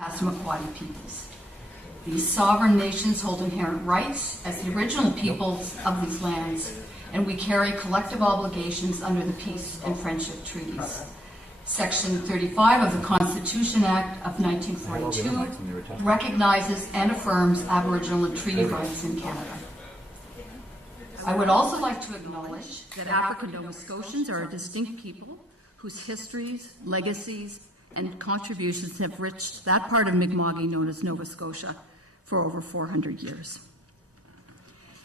Passamaquoddy peoples. These sovereign nations hold inherent rights as the original peoples of these lands, and we carry collective obligations under the Peace and Friendship Treaties. Section 35 of the Constitution Act of 1942 recognizes and affirms Aboriginal and treaty rights in Canada. I would also like to acknowledge that African Nova Scotians are a distinct people whose histories, legacies, and contributions have enriched that part of Mi'kma'ki known as Nova Scotia for over 400 years.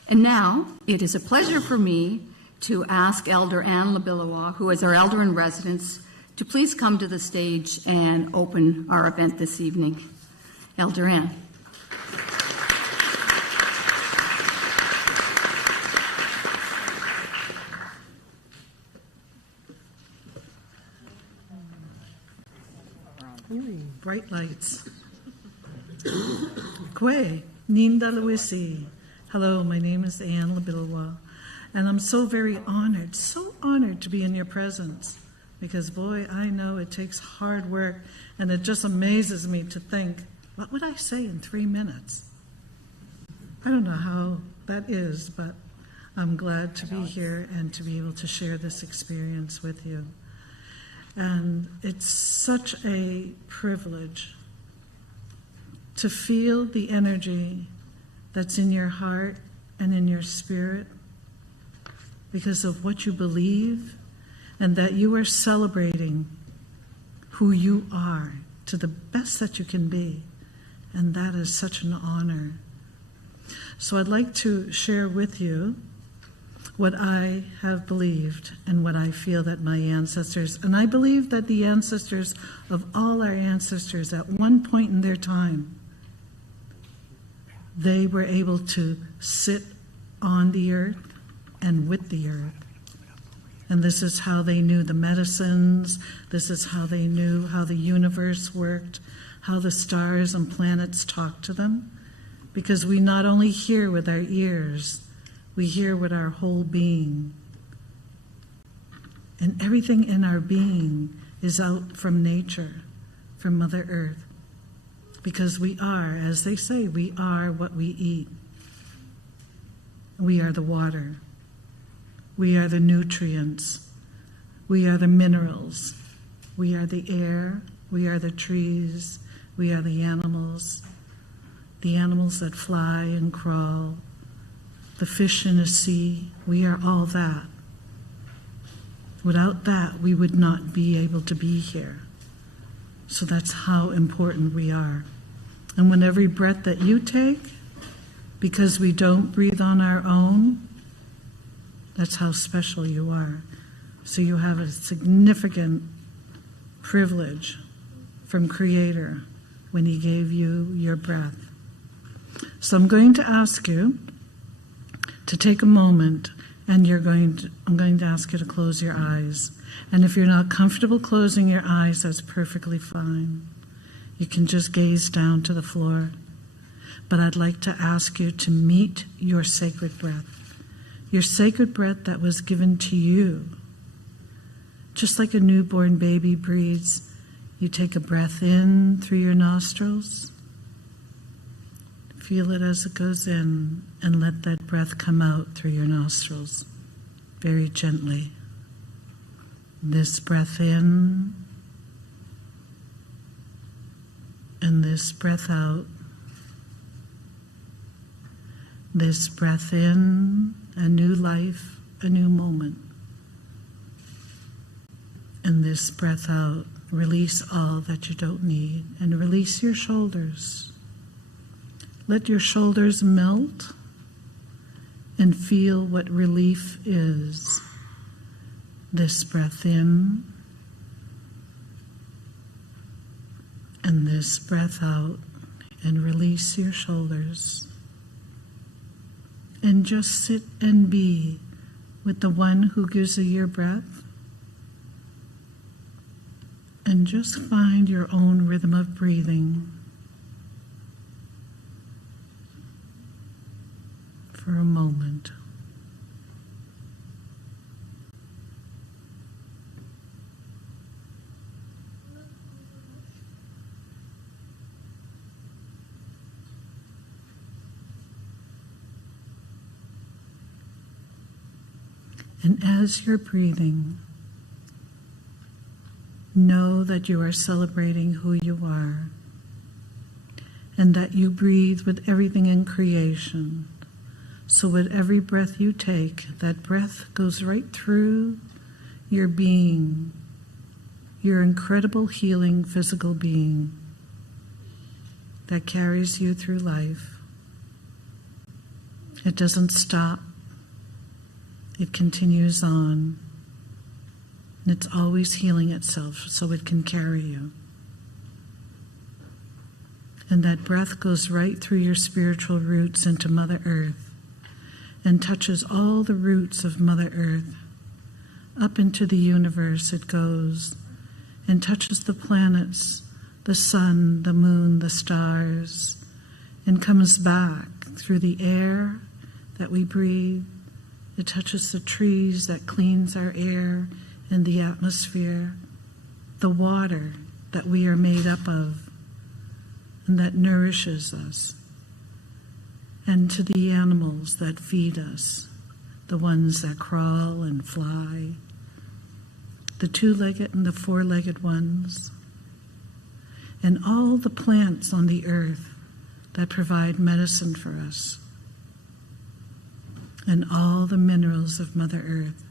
And now, it is a pleasure for me to ask Elder Anne Labilois, who is our Elder in Residence, to please come to the stage and open our event this evening. Elder Anne. Ooh, bright lights. Kwe, Nin Dalhousie. Hello, my name is Anne Labilois, and I'm so very honored, to be in your presence, because boy, I know it takes hard work, and it just amazes me to think, what would I say in 3 minutes? I don't know how that is, but I'm glad to be here and to be able to share this experience with you. And it's such a privilege to feel the energy that's in your heart and in your spirit because of what you believe, and that you are celebrating who you are to the best that you can be. And that is such an honor. So I'd like to share with you what I have believed and what I feel that my ancestors, and I believe that the ancestors of all our ancestors at one point in their time, they were able to sit on the earth and with the earth. And this is how they knew the medicines, this is how they knew how the universe worked, how the stars and planets talked to them. Because we not only hear with our ears, we hear with our whole being. And everything in our being is out from nature, from Mother Earth. Because we are, as they say, we are what we eat. We are the water. We are the nutrients. We are the minerals. We are the air. We are the trees. We are the animals that fly and crawl, the fish in the sea. We are all that. Without that, we would not be able to be here. So that's how important we are. And when every breath that you take, because we don't breathe on our own, that's how special you are. So you have a significant privilege from Creator when He gave you your breath. So I'm going to ask you to take a moment, and I'm going to ask you to close your eyes. And if you're not comfortable closing your eyes, that's perfectly fine. You can just gaze down to the floor. But I'd like to ask you to meet your sacred breath. Your sacred breath that was given to you. Just like a newborn baby breathes, you take a breath in through your nostrils. Feel it as it goes in, and let that breath come out through your nostrils very gently. This breath in, and this breath out. This breath in, a new life, a new moment. And this breath out, release all that you don't need, and release your shoulders. Let your shoulders melt and feel what relief is. This breath in, and this breath out, and release your shoulders. And just sit and be with the one who gives you your breath. And just find your own rhythm of breathing for a moment. And as you're breathing, know that you are celebrating who you are, and that you breathe with everything in creation. So with every breath you take, that breath goes right through your being, your incredible healing physical being that carries you through life. It doesn't stop. It continues on. And it's always healing itself so it can carry you. And that breath goes right through your spiritual roots into Mother Earth and touches all the roots of Mother Earth. Up into the universe it goes and touches the planets, the sun, the moon, the stars, and comes back through the air that we breathe. It touches the trees that cleans our air and the atmosphere, the water that we are made up of and that nourishes us, and to the animals that feed us, the ones that crawl and fly, the two-legged and the four-legged ones, and all the plants on the earth that provide medicine for us, and all the minerals of Mother Earth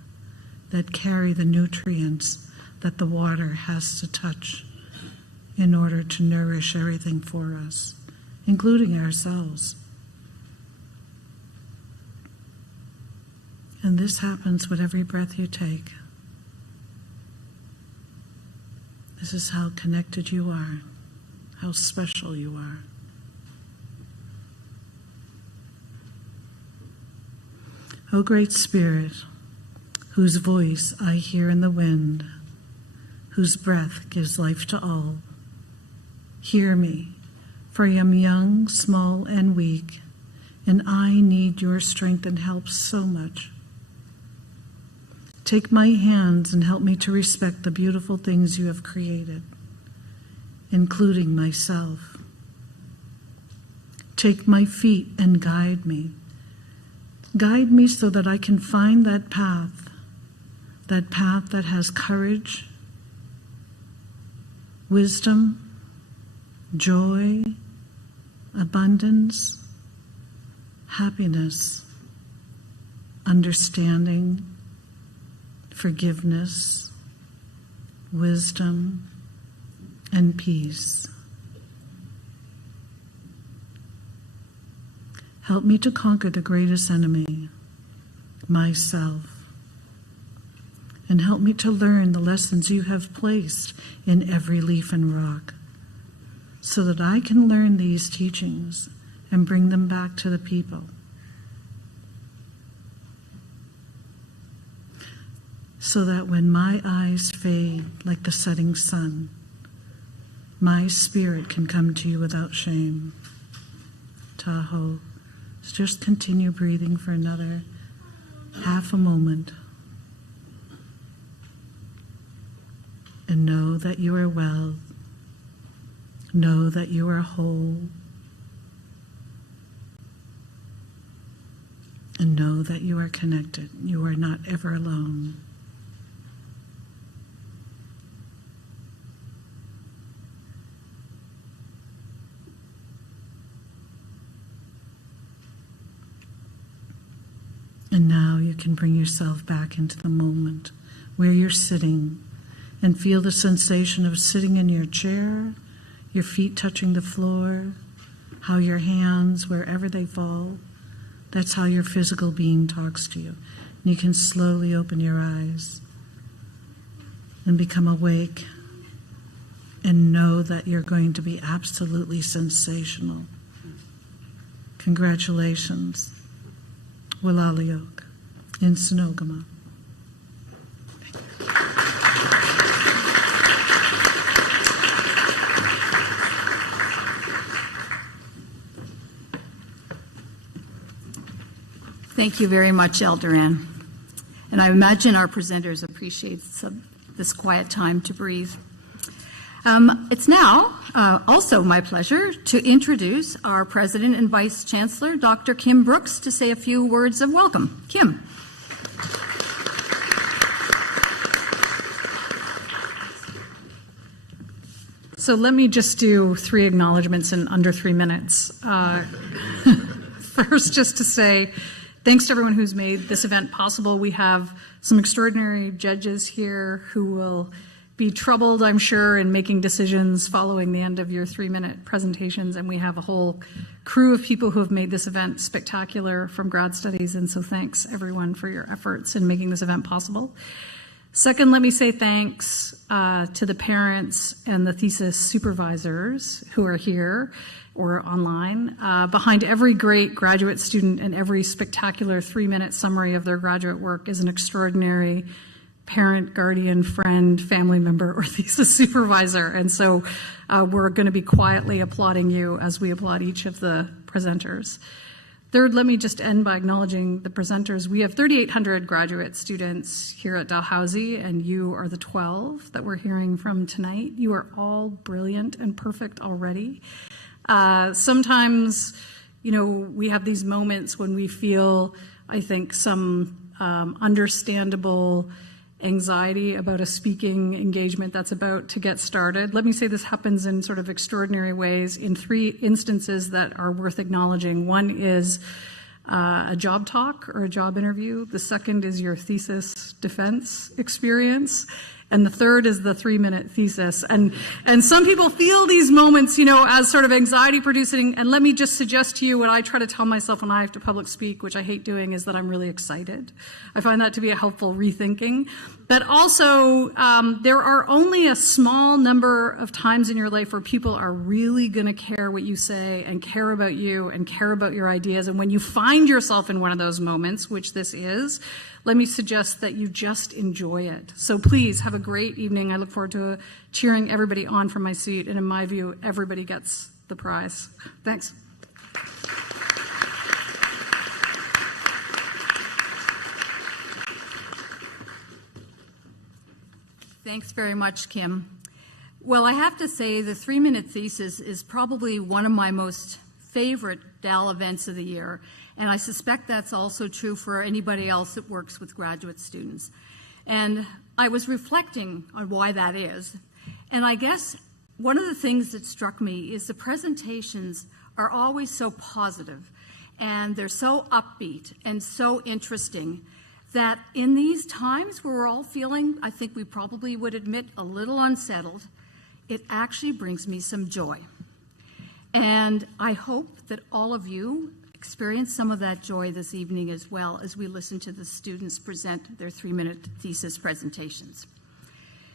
that carry the nutrients that the water has to touch in order to nourish everything for us, including ourselves. And this happens with every breath you take. This is how connected you are, how special you are. O Great Spirit, whose voice I hear in the wind, whose breath gives life to all, hear me, for I am young, small, and weak, and I need your strength and help so much. Take my hands and help me to respect the beautiful things you have created, including myself. Take my feet and guide me. Guide me so that I can find that path that has courage, wisdom, joy, abundance, happiness, understanding, forgiveness, wisdom, and peace. Help me to conquer the greatest enemy, myself, and help me to learn the lessons you have placed in every leaf and rock, so that I can learn these teachings and bring them back to the people. So that when my eyes fade like the setting sun, my spirit can come to you without shame. Tahoe. Just continue breathing for another half a moment. And know that you are well. Know that you are whole. And know that you are connected. You are not ever alone. And now you can bring yourself back into the moment where you're sitting and feel the sensation of sitting in your chair, your feet touching the floor, how your hands, wherever they fall, that's how your physical being talks to you. And you can slowly open your eyes and become awake and know that you're going to be absolutely sensational. Congratulations. Wilaliok in Sonogama. Thank you very much, Elder Ann. And I imagine our presenters appreciate this quiet time to breathe. It's now also my pleasure to introduce our President and Vice Chancellor, Dr. Kim Brooks, to say a few words of welcome. Kim. So let me just do 3 acknowledgments in under 3 minutes. First, just to say thanks to everyone who's made this event possible. We have some extraordinary judges here who will be troubled, I'm sure, in making decisions following the end of your 3-minute presentations. And we have a whole crew of people who have made this event spectacular from grad studies. And so thanks, everyone, for your efforts in making this event possible. Second, let me say thanks to the parents and the thesis supervisors who are here or online. Behind every great graduate student and every spectacular 3-minute summary of their graduate work is an extraordinary parent, guardian, friend, family member, or thesis supervisor. And so we're going to be quietly applauding you as we applaud each of the presenters. Third, let me just end by acknowledging the presenters. We have 3,800 graduate students here at Dalhousie, and you are the 12 that we're hearing from tonight. You are all brilliant and perfect already. Sometimes, we have these moments when we feel, I think, some understandable anxiety about a speaking engagement that's about to get started. Let me say this happens in sort of extraordinary ways in 3 instances that are worth acknowledging. One is a job talk or a job interview. The second is your thesis defense experience. And the third is the 3-minute thesis. And some people feel these moments, as sort of anxiety producing. And let me just suggest to you what I try to tell myself when I have to public speak, which I hate doing, is that I'm really excited. I find that to be a helpful rethinking. But also, there are only a small number of times in your life where people are really going to care what you say and care about you and care about your ideas. And when you find yourself in one of those moments, which this is, let me suggest that you just enjoy it. So please have a great evening. I look forward to cheering everybody on from my seat. And in my view, everybody gets the prize. Thanks. Thanks very much, Kim. Well, I have to say the 3-minute thesis is probably one of my most favorite DAL events of the year. And I suspect that's also true for anybody else that works with graduate students. And I was reflecting on why that is. And I guess one of the things that struck me is the presentations are always so positive, and they're so upbeat and so interesting that in these times where we're all feeling, I think we probably would admit, a little unsettled, it actually brings me some joy. And I hope that all of you experience some of that joy this evening as well as we listen to the students present their 3-minute thesis presentations.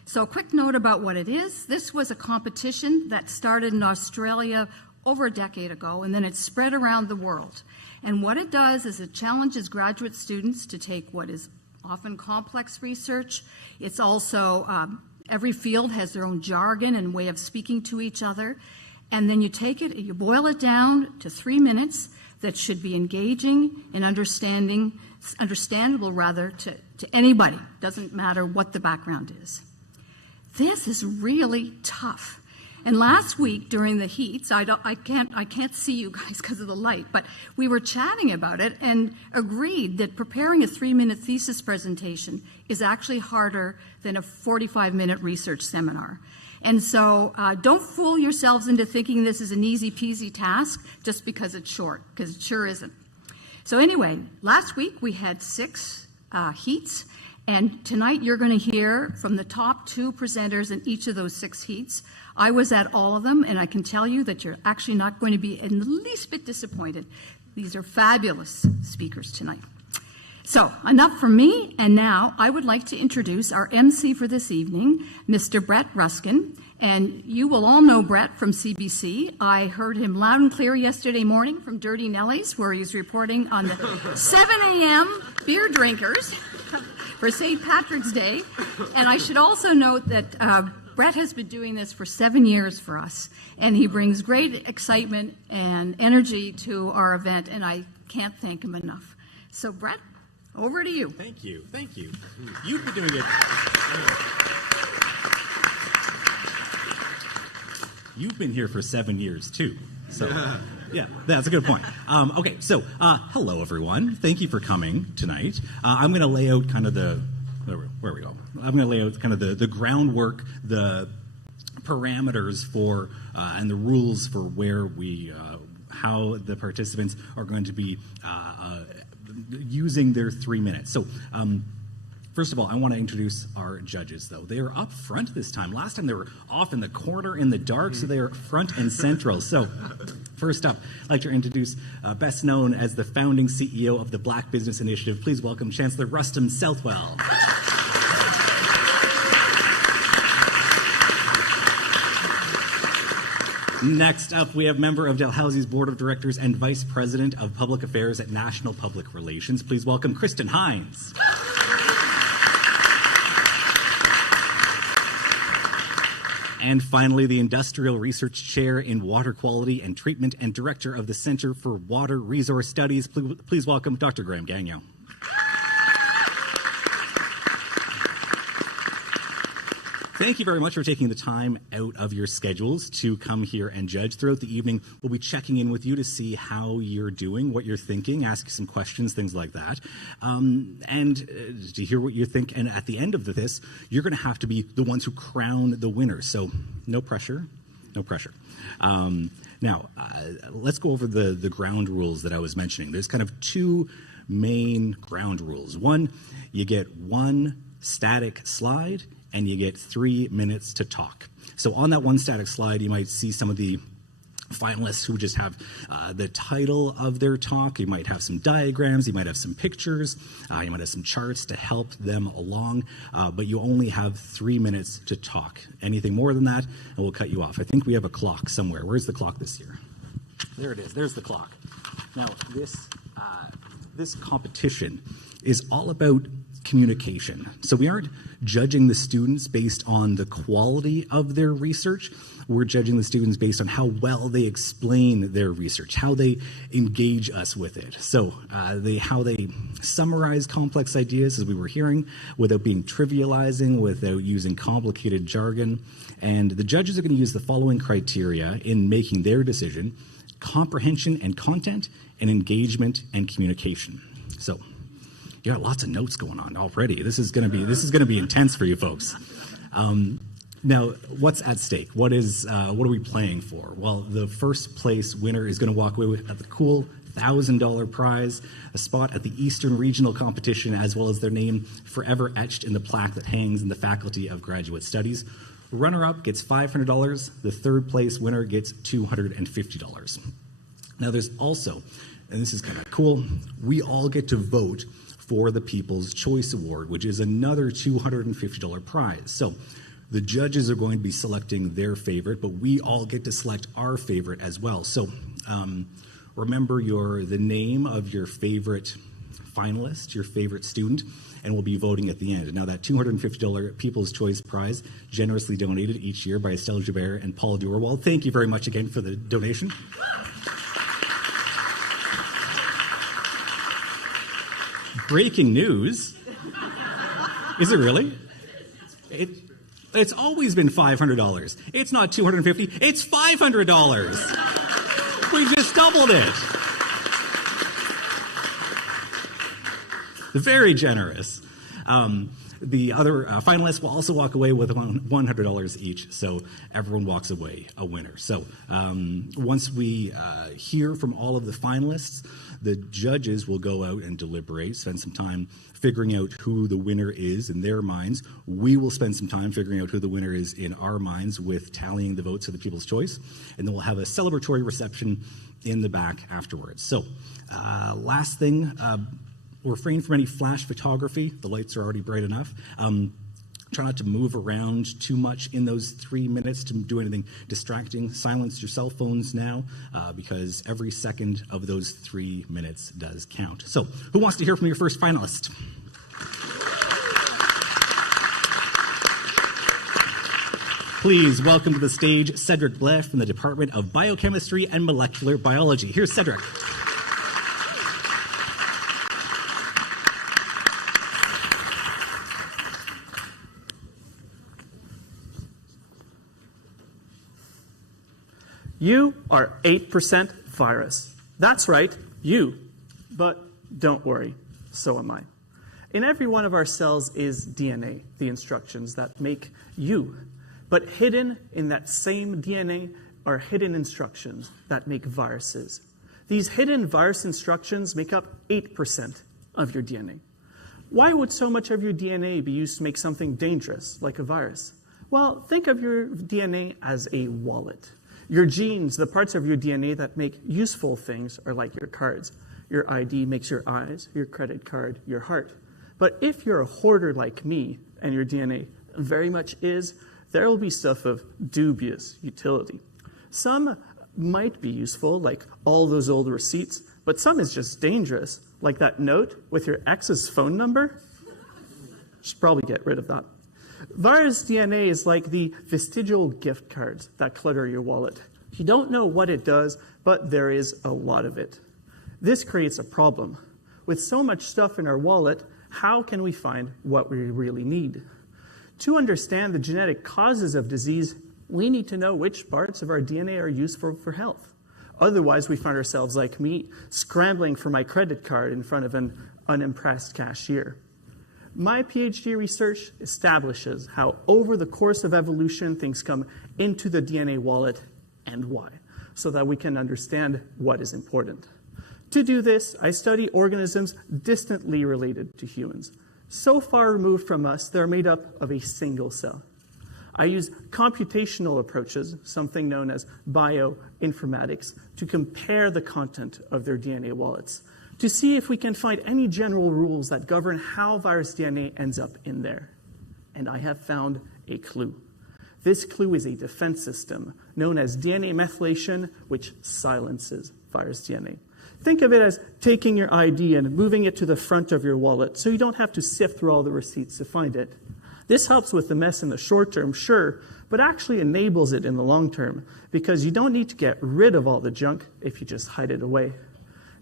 So a quick note about what it is. This was a competition that started in Australia over a decade ago, and then it spread around the world. And what it does is it challenges graduate students to take what is often complex research. It's also, every field has their own jargon and way of speaking to each other. And then you take it, you boil it down to 3 minutes that should be engaging and understandable to anybody. Doesn't matter what the background is. This is really tough. And last week during the heats, I can't see you guys because of the light, but we were chatting about it and agreed that preparing a 3-minute thesis presentation is actually harder than a 45-minute research seminar. And so don't fool yourselves into thinking this is an easy peasy task just because it's short, because it sure isn't. So anyway, last week we had 6 heats, and tonight you're going to hear from the top 2 presenters in each of those 6 heats. I was at all of them, and I can tell you that you're actually not going to be in the least bit disappointed. These are fabulous speakers tonight. So enough from me, and now I would like to introduce our MC for this evening, Mr. Brett Ruskin. And you will all know Brett from CBC. I heard him loud and clear yesterday morning from Dirty Nellies, where he's reporting on the 7 a.m. beer drinkers for St. Patrick's Day. And I should also note that Brett has been doing this for 7 years for us, and he brings great excitement and energy to our event, and I can't thank him enough. So, Brett, over to you. Thank you. Thank you. You've been doing it. You've been here for 7 years, too. So, yeah, that's a good point. Okay, so hello, everyone. Thank you for coming tonight. I'm going to lay out kind of the, where we go? I'm going to lay out kind of the groundwork, the parameters for and the rules for where we how the participants are going to be using their 3 minutes. So first of all, I want to introduce our judges, though. They are up front this time. Last time they were off in the corner in the dark, so they are front and central. So first up, I'd like to introduce best known as the founding CEO of the Black Business Initiative. Please welcome Chancellor Rustam Southwell. Next up, we have member of Dalhousie's Board of Directors and Vice President of Public Affairs at National Public Relations. Please welcome Kristen Hines. And finally, the Industrial Research Chair in Water Quality and Treatment and Director of the Center for Water Resource Studies. Please welcome Dr. Graham Gagnon. Thank you very much for taking the time out of your schedules to come here and judge. Throughout the evening, we'll be checking in with you to see how you're doing, what you're thinking, ask you some questions, things like that, and to hear what you think. And at the end of this, you're going to have to be the ones who crown the winner. So no pressure, no pressure. Now, let's go over the ground rules that I was mentioning. There's kind of two main ground rules. One, you get one static slide, and you get 3 minutes to talk. So on that one static slide, you might see some of the finalists who just have the title of their talk. You might have some diagrams, you might have some pictures, you might have some charts to help them along, but you only have 3 minutes to talk. Anything more than that, and we'll cut you off. I think we have a clock somewhere. Where's the clock this year? There it is. There's the clock. Now, this competition is all about communication. So we aren't judging the students based on the quality of their research. We're judging the students based on how well they explain their research, how they engage us with it. So how they summarize complex ideas, as we were hearing, without being trivializing, without using complicated jargon. And the judges are going to use the following criteria in making their decision: comprehension and content, and engagement and communication. So you got lots of notes going on already. This is going to be intense for you folks. Now, what's at stake? What are we playing for? Well, the first place winner is going to walk away with the cool $1,000 prize, a spot at the Eastern Regional Competition, as well as their name forever etched in the plaque that hangs in the Faculty of Graduate Studies. Runner-up gets $500. The third place winner gets $250. Now, there's also, and this is kind of cool, we all get to vote for the People's Choice Award, which is another $250 prize. So the judges are going to be selecting their favorite, but we all get to select our favorite as well. So remember the name of your favorite finalist, your favorite student, and we'll be voting at the end. Now, that $250 People's Choice Prize, generously donated each year by Estelle Joubert and Paul Durwald. Thank you very much again for the donation. Breaking news. Is it really? It's always been $500. It's not $250. It's $500. We just doubled it. Very generous. The other finalists will also walk away with $100 each, so everyone walks away a winner. So once we hear from all of the finalists, the judges will go out and deliberate, spend some time figuring out who the winner is in their minds. We will spend some time figuring out who the winner is in our minds with tallying the votes for the People's Choice, and then we'll have a celebratory reception in the back afterwards. So last thing, refrain from any flash photography. The lights are already bright enough. Try not to move around too much in those 3 minutes to do anything distracting. Silence your cell phones now because every second of those 3 minutes does count. So who wants to hear from your first finalist? Please welcome to the stage Cedric Blais from the Department of Biochemistry and Molecular Biology. Here's Cedric. You are 8% virus. That's right, you. But don't worry, so am I. In every one of our cells is DNA, the instructions that make you. But hidden in that same DNA are hidden instructions that make viruses. These hidden virus instructions make up 8% of your DNA. Why would so much of your DNA be used to make something dangerous, like a virus? Well, think of your DNA as a wallet. Your genes, the parts of your DNA that make useful things, are like your cards. Your ID makes your eyes, your credit card, your heart. But if you're a hoarder like me, and your DNA very much is, there will be stuff of dubious utility. Some might be useful, like all those old receipts, but some is just dangerous, like that note with your ex's phone number. Should probably get rid of that. Virus DNA is like the vestigial gift cards that clutter your wallet. You don't know what it does, but there is a lot of it. This creates a problem. With so much stuff in our wallet, how can we find what we really need? To understand the genetic causes of disease, we need to know which parts of our DNA are useful for health. Otherwise, we find ourselves like me, scrambling for my credit card in front of an unimpressed cashier. My PhD research establishes how over the course of evolution things come into the DNA wallet and why, so that we can understand what is important. To do this, I study organisms distantly related to humans. So far removed from us, they're made up of a single cell. I use computational approaches, something known as bioinformatics, to compare the content of their DNA wallets, to see if we can find any general rules that govern how virus DNA ends up in there. And I have found a clue. This clue is a defense system known as DNA methylation, which silences virus DNA. Think of it as taking your ID and moving it to the front of your wallet so you don't have to sift through all the receipts to find it. This helps with the mess in the short term, sure, but actually enables it in the long term because you don't need to get rid of all the junk if you just hide it away.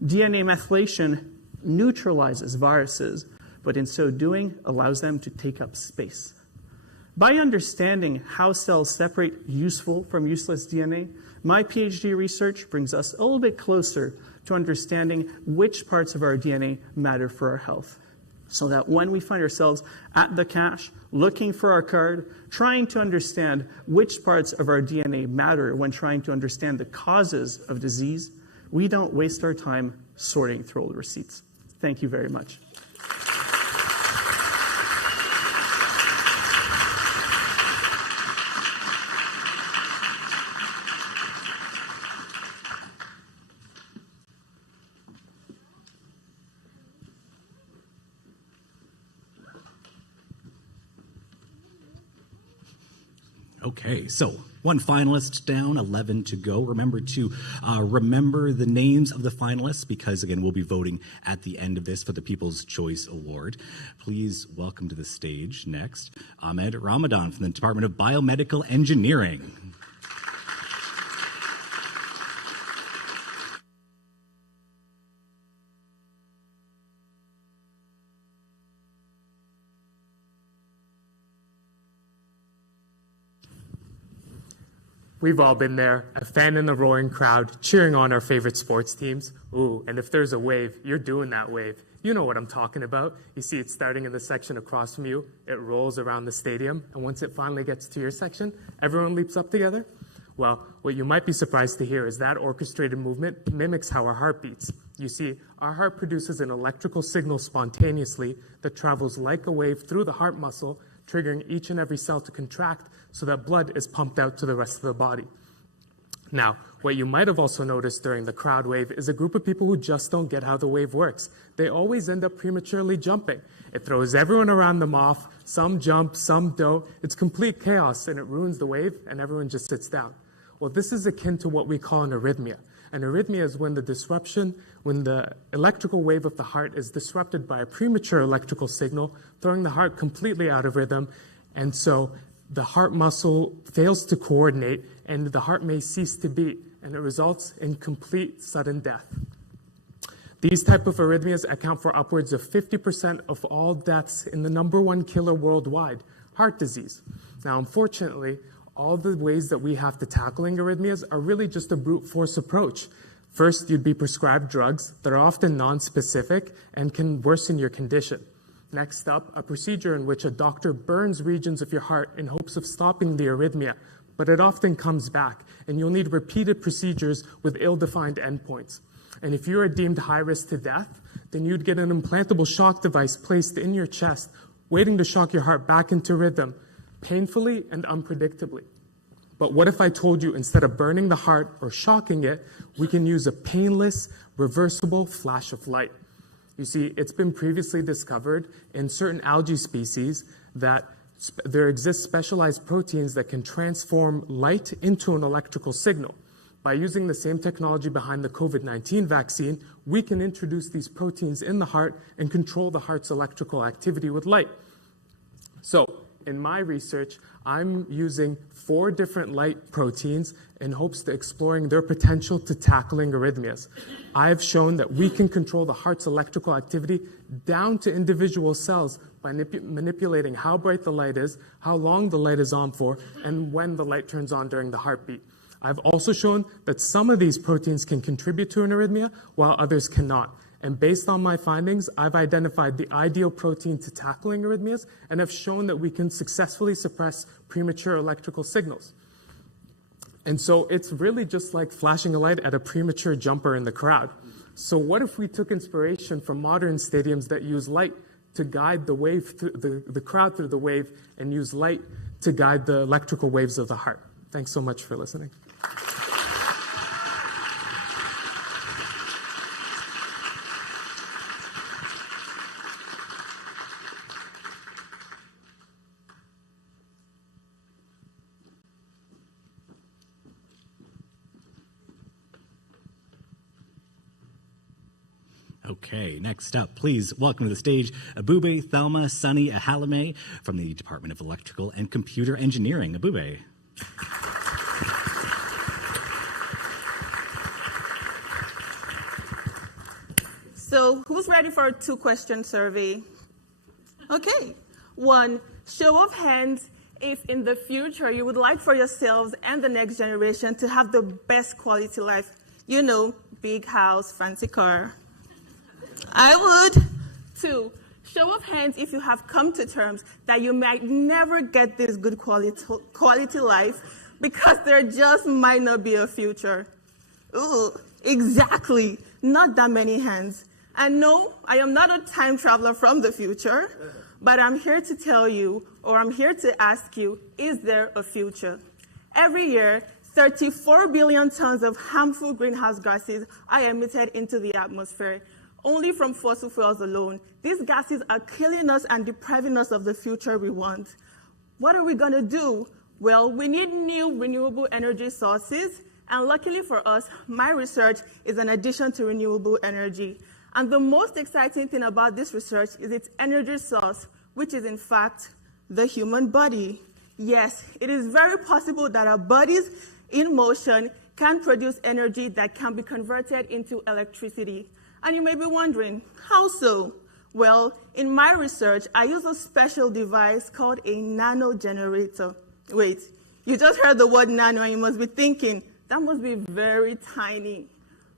DNA methylation neutralizes viruses, but in so doing allows them to take up space. By understanding how cells separate useful from useless DNA, my PhD research brings us a little bit closer to understanding which parts of our DNA matter for our health, so that when we find ourselves at the cache, looking for our card, trying to understand which parts of our DNA matter when trying to understand the causes of disease, we don't waste our time sorting through old receipts. Thank you very much. Okay, so one finalist down, 11 to go. Remember to remember the names of the finalists because, again, we'll be voting at the end of this for the People's Choice Award. Please welcome to the stage next Ahmed Ramadan from the Department of Biomedical Engineering. We've all been there, a fan in the roaring crowd, cheering on our favorite sports teams. Ooh, and if there's a wave, you're doing that wave. You know what I'm talking about. You see it starting in the section across from you. It rolls around the stadium, and once it finally gets to your section, everyone leaps up together. Well, what you might be surprised to hear is that orchestrated movement mimics how our heart beats. You see, our heart produces an electrical signal spontaneously that travels like a wave through the heart muscle, triggering each and every cell to contract so that blood is pumped out to the rest of the body. Now, what you might have also noticed during the crowd wave is a group of people who just don't get how the wave works. They always end up prematurely jumping. It throws everyone around them off. Some jump, some don't. It's complete chaos, and it ruins the wave, and everyone just sits down. Well, this is akin to what we call an arrhythmia. An arrhythmia is when the electrical wave of the heart is disrupted by a premature electrical signal, throwing the heart completely out of rhythm, and so the heart muscle fails to coordinate, and the heart may cease to beat, and it results in complete sudden death. These type of arrhythmias account for upwards of 50% of all deaths in the #1 killer worldwide, heart disease. Now, unfortunately, all the ways that we have to tackling arrhythmias are really just a brute force approach. First, you'd be prescribed drugs that are often non-specific and can worsen your condition. Next up, a procedure in which a doctor burns regions of your heart in hopes of stopping the arrhythmia, but it often comes back, and you'll need repeated procedures with ill-defined endpoints. And if you are deemed high risk to death, then you'd get an implantable shock device placed in your chest, waiting to shock your heart back into rhythm, painfully and unpredictably. But what if I told you instead of burning the heart or shocking it, we can use a painless, reversible flash of light? You see, it's been previously discovered in certain algae species that there exist specialized proteins that can transform light into an electrical signal. By using the same technology behind the COVID-19 vaccine, we can introduce these proteins in the heart and control the heart's electrical activity with light. So, in my research, I'm using 4 different light proteins in hopes to exploring their potential to tackling arrhythmias. I've shown that we can control the heart's electrical activity down to individual cells by manipulating how bright the light is, how long the light is on for, and when the light turns on during the heartbeat. I've also shown that some of these proteins can contribute to an arrhythmia while others cannot. And based on my findings, I've identified the ideal protein to tackling arrhythmias and have shown that we can successfully suppress premature electrical signals. And so it's really just like flashing a light at a premature jumper in the crowd. So what if we took inspiration from modern stadiums that use light to guide the wave, the crowd through the wave, and use light to guide the electrical waves of the heart? Thanks so much for listening. Okay, next up, please welcome to the stage Abube Thelma Sunny Ahalame from the Department of Electrical and Computer Engineering. Abube. So, who's ready for a 2-question survey? Okay. 1, show of hands if in the future you would like for yourselves and the next generation to have the best quality life. You know, big house, fancy car. I would. 2, show of hands if you have come to terms that you might never get this good quality life because there just might not be a future. Ooh, exactly. Not that many hands. And no, I am not a time traveler from the future, but I'm here to tell you, or I'm here to ask you, is there a future? Every year, 34 billion tons of harmful greenhouse gases are emitted into the atmosphere, only from fossil fuels alone. These gases are killing us and depriving us of the future we want. What are we going to do? Well, we need new renewable energy sources, and luckily for us, my research is an addition to renewable energy. And the most exciting thing about this research is its energy source, which is in fact the human body. Yes, it is very possible that our bodies in motion can produce energy that can be converted into electricity. And you may be wondering, how so? Well, in my research, I use a special device called a nano generator. Wait, you just heard the word nano and you must be thinking, that must be very tiny.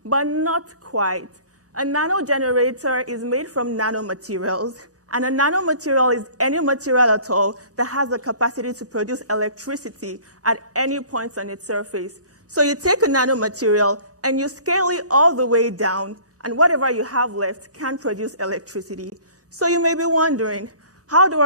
But not quite. A nano generator is made from nanomaterials, and a nanomaterial is any material at all that has the capacity to produce electricity at any point on its surface. So you take a nanomaterial and you scale it all the way down, and whatever you have left can produce electricity. So you may be wondering, how do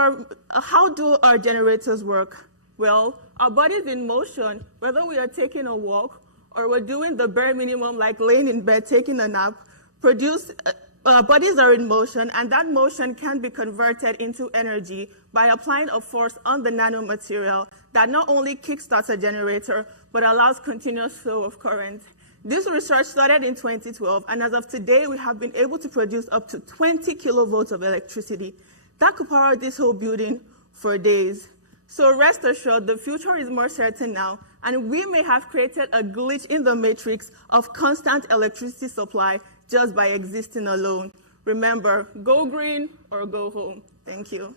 our generators work? Well, our body's in motion, whether we are taking a walk or we're doing the bare minimum like laying in bed, taking a nap. Bodies are in motion, and that motion can be converted into energy by applying a force on the nanomaterial that not only kickstarts a generator, but allows continuous flow of current. This research started in 2012, and as of today, we have been able to produce up to 20 kilovolts of electricity. That could power this whole building for days. So rest assured, the future is more certain now, and we may have created a glitch in the matrix of constant electricity supply just by existing alone. Remember, go green or go home. Thank you.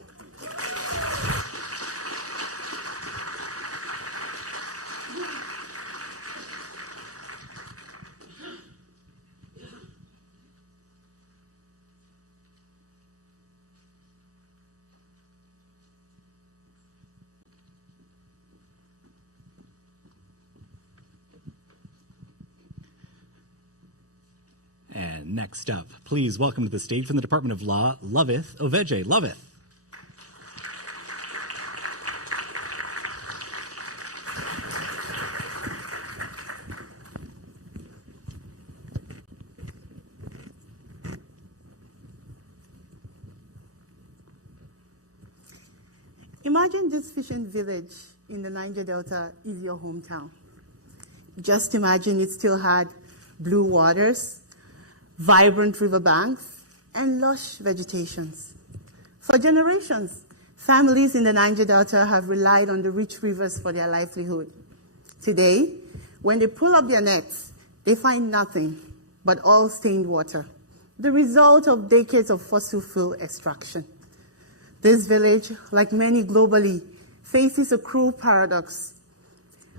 Next up, please welcome to the stage from the Department of Law, Loveth Oveje. Loveth. Imagine this fishing village in the Niger Delta is your hometown. Just imagine it still had blue waters, vibrant riverbanks, and lush vegetations. For generations, families in the Niger Delta have relied on the rich rivers for their livelihood. Today, when they pull up their nets, they find nothing but all stained water, the result of decades of fossil fuel extraction. This village, like many globally, faces a cruel paradox.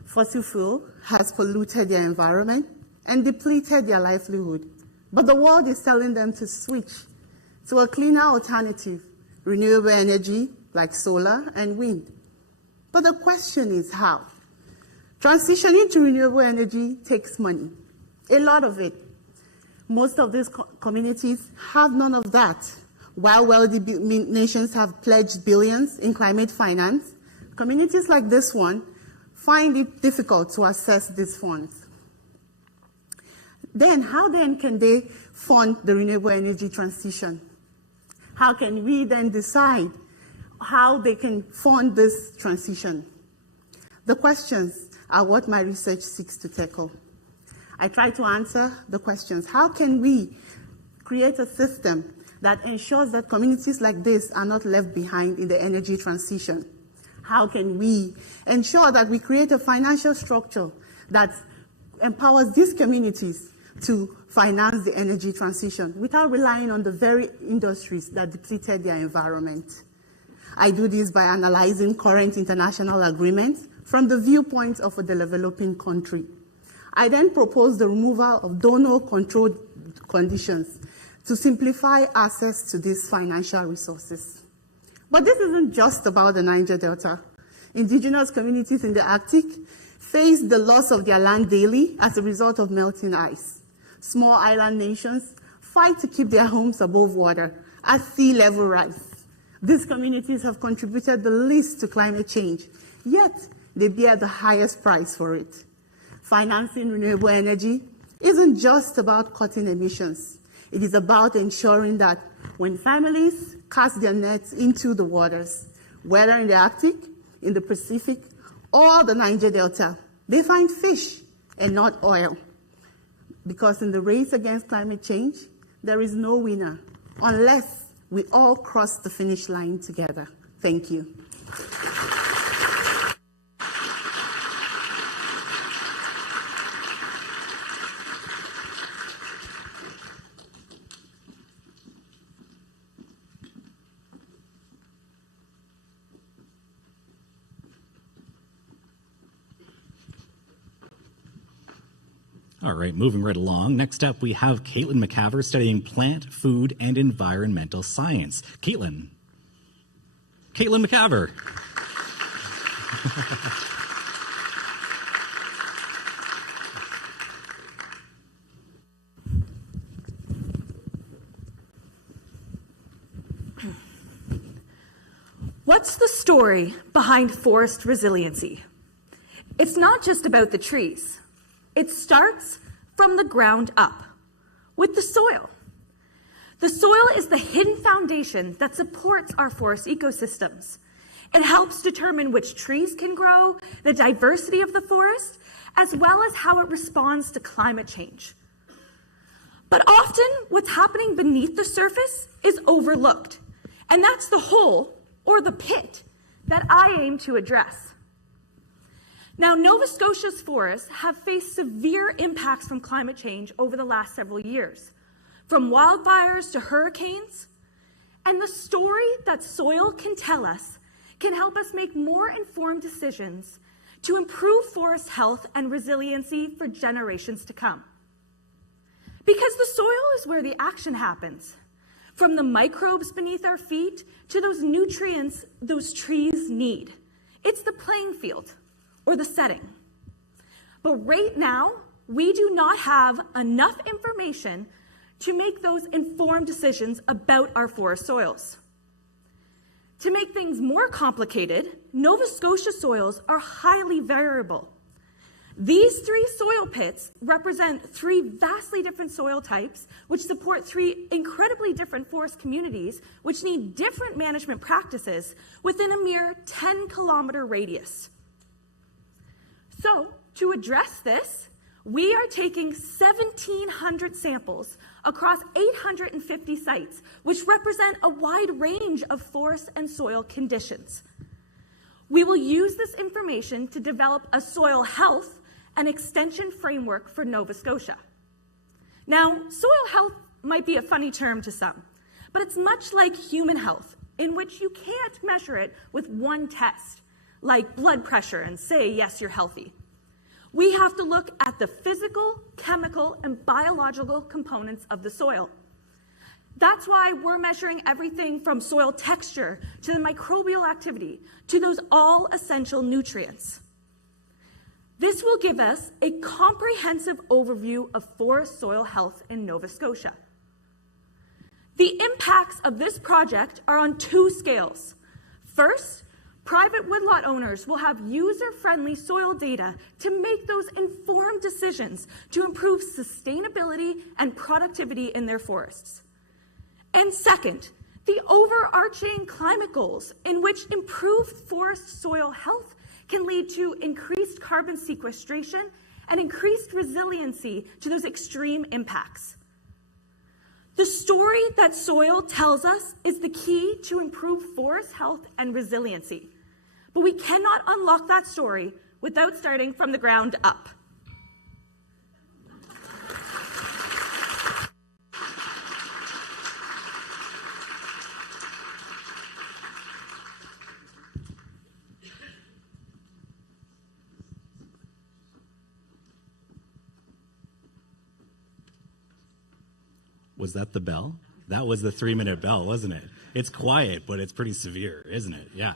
Fossil fuel has polluted their environment and depleted their livelihood, but the world is telling them to switch to a cleaner alternative, renewable energy like solar and wind. But the question is how? Transitioning to renewable energy takes money, a lot of it. Most of these communities have none of that. While wealthy nations have pledged billions in climate finance, communities like this one find it difficult to access these funds. Then, how then can they fund the renewable energy transition? How can we then decide how they can fund this transition? The questions are what my research seeks to tackle. I try to answer the questions. How can we create a system that ensures that communities like this are not left behind in the energy transition? How can we ensure that we create a financial structure that empowers these communities to finance the energy transition without relying on the very industries that depleted their environment? I do this by analyzing current international agreements from the viewpoint of a developing country. I then propose the removal of donor-controlled conditions to simplify access to these financial resources. But this isn't just about the Niger Delta. Indigenous communities in the Arctic face the loss of their land daily as a result of melting ice. Small island nations fight to keep their homes above water as sea level rise. These communities have contributed the least to climate change, yet they bear the highest price for it. Financing renewable energy isn't just about cutting emissions. It is about ensuring that when families cast their nets into the waters, whether in the Arctic, in the Pacific, or the Niger Delta, they find fish and not oil. Because in the race against climate change, there is no winner unless we all cross the finish line together. Thank you. All right, moving right along. Next up, we have Caitlin McCaver studying plant, food, and environmental science. Caitlin McCaver. What's the story behind forest resiliency? It's not just about the trees. It starts from the ground up, with the soil. The soil is the hidden foundation that supports our forest ecosystems. It helps determine which trees can grow, the diversity of the forest, as well as how it responds to climate change. But often, what's happening beneath the surface is overlooked, and that's the hole, or the pit, that I aim to address. Now, Nova Scotia's forests have faced severe impacts from climate change over the last several years, from wildfires to hurricanes. And the story that soil can tell us can help us make more informed decisions to improve forest health and resiliency for generations to come. Because the soil is where the action happens, from the microbes beneath our feet to those nutrients those trees need. It's the playing field, or the setting. But right now, we do not have enough information to make those informed decisions about our forest soils. To make things more complicated, Nova Scotia soils are highly variable. These 3 soil pits represent 3 vastly different soil types, which support 3 incredibly different forest communities, which need different management practices within a mere 10-kilometer radius. So, to address this, we are taking 1,700 samples across 850 sites, which represent a wide range of forest and soil conditions. We will use this information to develop a soil health and extension framework for Nova Scotia. Now, soil health might be a funny term to some, but it's much like human health, in which you can't measure it with one test, like blood pressure, and say, yes, you're healthy. We have to look at the physical, chemical, and biological components of the soil. That's why we're measuring everything from soil texture to the microbial activity to those all essential nutrients. This will give us a comprehensive overview of forest soil health in Nova Scotia. The impacts of this project are on 2 scales. First, private woodlot owners will have user-friendly soil data to make those informed decisions to improve sustainability and productivity in their forests. And second, the overarching climate goals, in which improved forest soil health can lead to increased carbon sequestration and increased resiliency to those extreme impacts. The story that soil tells us is the key to improve forest health and resiliency. But we cannot unlock that story without starting from the ground up. Was that the bell? That was the 3-minute bell, wasn't it? It's quiet, but it's pretty severe, isn't it? Yeah.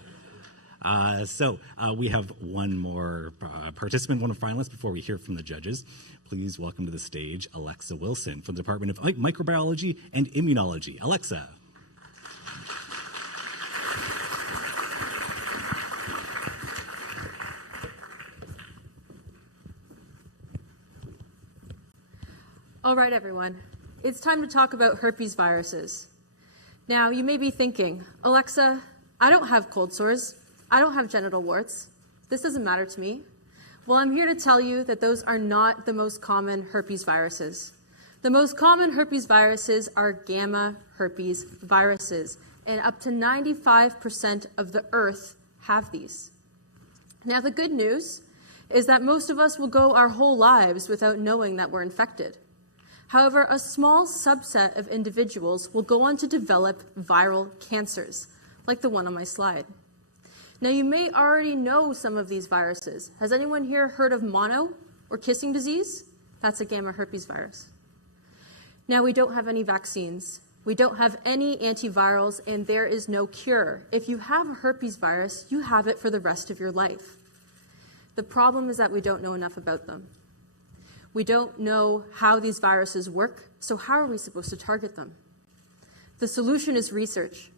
So we have one more participant, one finalist before we hear from the judges. Please welcome to the stage Alexa Wilson from the Department of Microbiology and Immunology. Alexa. All right, everyone. It's time to talk about herpes viruses. Now, you may be thinking, Alexa, I don't have cold sores. I don't have genital warts. This doesn't matter to me. Well, I'm here to tell you that those are not the most common herpes viruses. The most common herpes viruses are gamma herpes viruses, and up to 95% of the Earth have these. Now, the good news is that most of us will go our whole lives without knowing that we're infected. However, a small subset of individuals will go on to develop viral cancers, like the one on my slide. Now, you may already know some of these viruses. Has anyone here heard of mono or kissing disease? That's a gamma herpes virus. Now, we don't have any vaccines. We don't have any antivirals, and there is no cure. If you have a herpes virus, you have it for the rest of your life. The problem is that we don't know enough about them. We don't know how these viruses work, so how are we supposed to target them? The solution is research.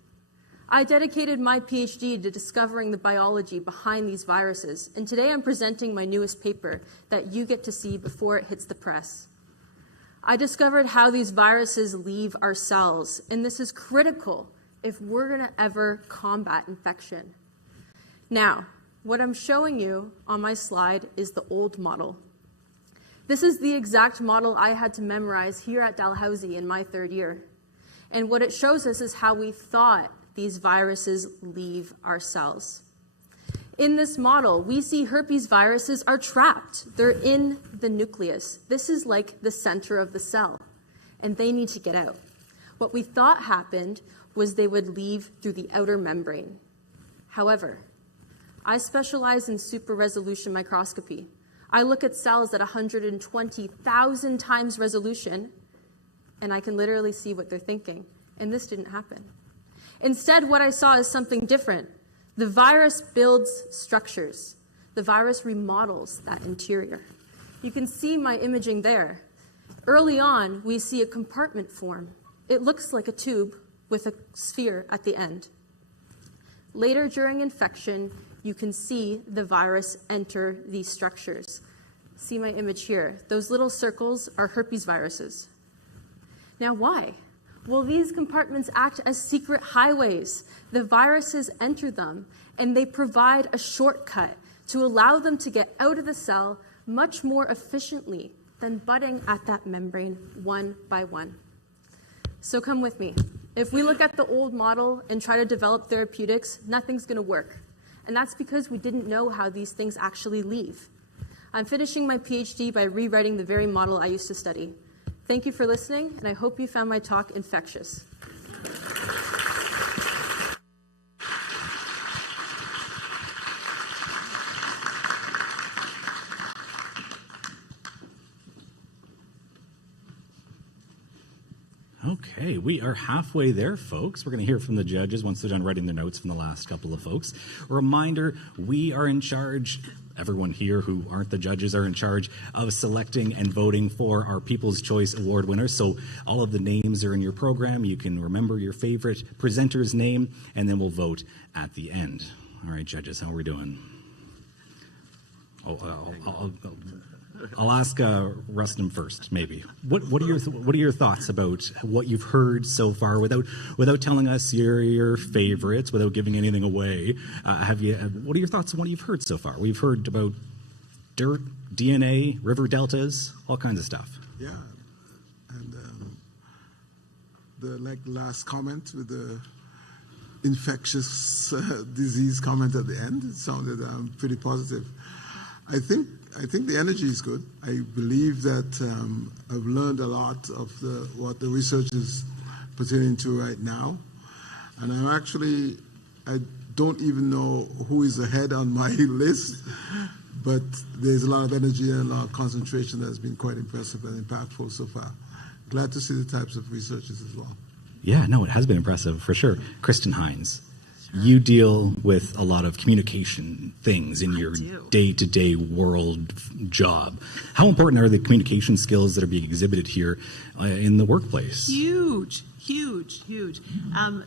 I dedicated my PhD to discovering the biology behind these viruses, and today I'm presenting my newest paper that you get to see before it hits the press. I discovered how these viruses leave our cells, and this is critical if we're going to ever combat infection. Now, what I'm showing you on my slide is the old model. This is the exact model I had to memorize here at Dalhousie in my 3rd year. And what it shows us is how we thought these viruses leave our cells. In this model, we see herpes viruses are trapped. They're in the nucleus. This is like the center of the cell, and they need to get out. What we thought happened was they would leave through the outer membrane. However, I specialize in super resolution microscopy. I look at cells at 120,000 times resolution, and I can literally see what they're thinking. And this didn't happen. Instead, what I saw is something different. The virus builds structures. The virus remodels that interior. You can see my imaging there. Early on, we see a compartment form. It looks like a tube with a sphere at the end. Later during infection, you can see the virus enter these structures. See my image here. Those little circles are herpes viruses. Now why? Well, these compartments act as secret highways. The viruses enter them, and they provide a shortcut to allow them to get out of the cell much more efficiently than butting at that membrane one by one. So come with me. If we look at the old model and try to develop therapeutics, nothing's going to work. And that's because we didn't know how these things actually leave. I'm finishing my PhD by rewriting the very model I used to study. Thank you for listening, and I hope you found my talk infectious. Okay, we are halfway there, folks. We're going to hear from the judges once they're done writing their notes from the last couple of folks. A reminder, we are in charge, everyone here who aren't the judges are in charge of selecting and voting for our People's Choice Award winners. So all of the names are in your program. You can remember your favorite presenter's name, and then we'll vote at the end. All right, judges, how are we doing? I'll ask Rustam first, maybe. What are your thoughts about what you've heard so far, without telling us your favorites, without giving anything away? What are your thoughts on what you've heard so far? We've heard about dirt, DNA, river deltas, all kinds of stuff. Yeah, and the last comment with the infectious disease comment at the end, it sounded pretty positive. I think the energy is good. I believe that I've learned a lot of what the research is pertaining to right now. And I don't even know who is ahead on my list, but there's a lot of energy and a lot of concentration that's been quite impressive and impactful so far. Glad to see the types of researchers as well. Yeah, no, it has been impressive for sure. Kristen Hines. You deal with a lot of communication things in your day-to-day world job. How important are the communication skills that are being exhibited here in the workplace? Huge.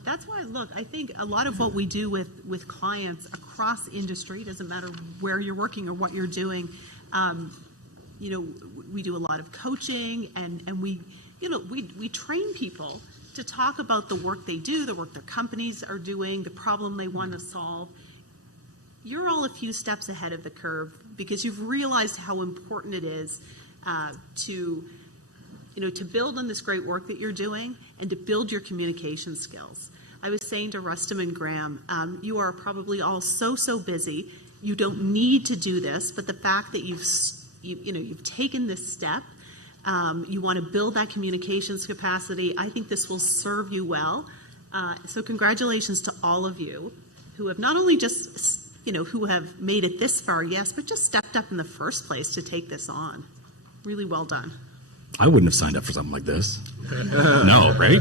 That's why, look, I think a lot of what we do with clients across industry, doesn't matter where you're working or what you're doing, we do a lot of coaching and we train people to talk about the work they do, the work their companies are doing, the problem they want to solve. You're all a few steps ahead of the curve because you've realized how important it is to build on this great work that you're doing and to build your communication skills. I was saying to Rustam and Graham, you are probably all so busy. You don't need to do this, but the fact that you've taken this step, you want to build that communications capacity. I think this will serve you well. So congratulations to all of you who have not only just, who have made it this far, yes, but just stepped up in the first place to take this on. Really well done. I wouldn't have signed up for something like this. No, right?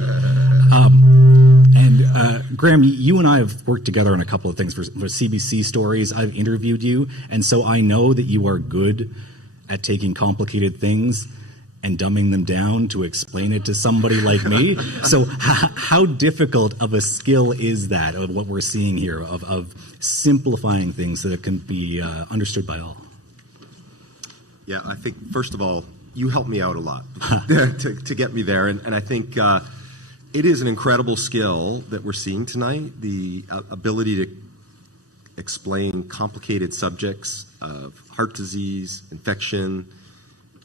Graham, you and I have worked together on a couple of things for CBC Stories. I've interviewed you, and so I know that you are good at taking complicated things and dumbing them down to explain it to somebody like me. So how difficult of a skill is that, of what we're seeing here, of simplifying things so that it can be understood by all? Yeah, I think, first of all, you helped me out a lot to get me there. And I think it is an incredible skill that we're seeing tonight, the ability to explain complicated subjects of heart disease, infection,